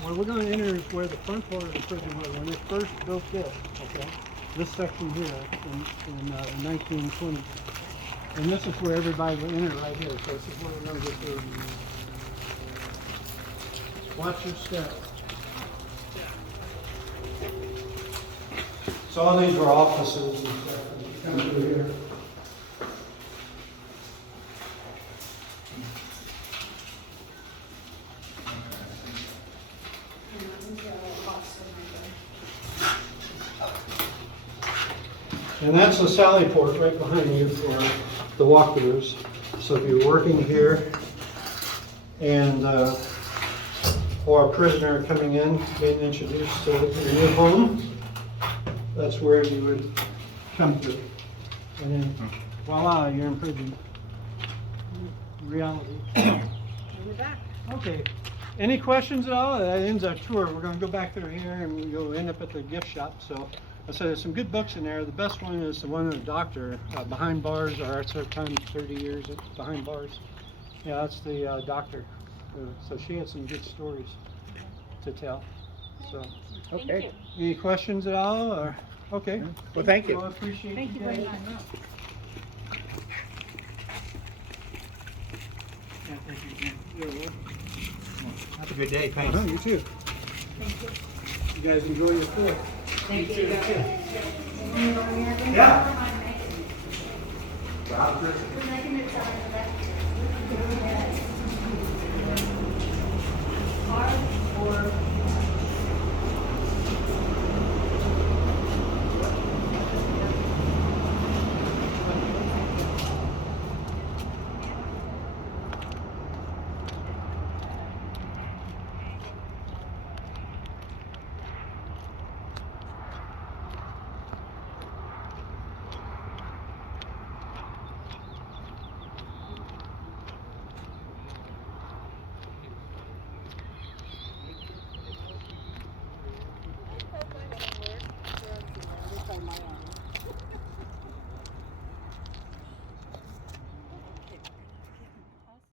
where we're going to enter is where the front part of the prison was when they first built this. Okay, this section here in 1920, and this is where everybody will enter right here. So this is where we're going to get through. Watch your step. So all these were offices and stuff, and you come through here. And that's the sally port right behind you for the walkthroughs. So if you're working here and or a prisoner coming in, being introduced to your new home, that's where you would come to. And then, voila, you're in prison. Reality. And we're back. Okay. Any questions at all? That ends our tour. We're going to go back through here and we'll end up at the gift shop. So there's some good books in there. The best one is the one of the doctor, Behind Bars, or Our Time 30 Years Behind Bars. Yeah, that's the doctor. So she had some good stories to tell. So, Okay. any questions at all? Or okay. Well, thank you. Well, I appreciate Thank you guys. very much. Yeah, thank you again. You're welcome. Have a good day. Thanks. You too. You guys enjoy your tour. Thank you. Yeah. They play my arm.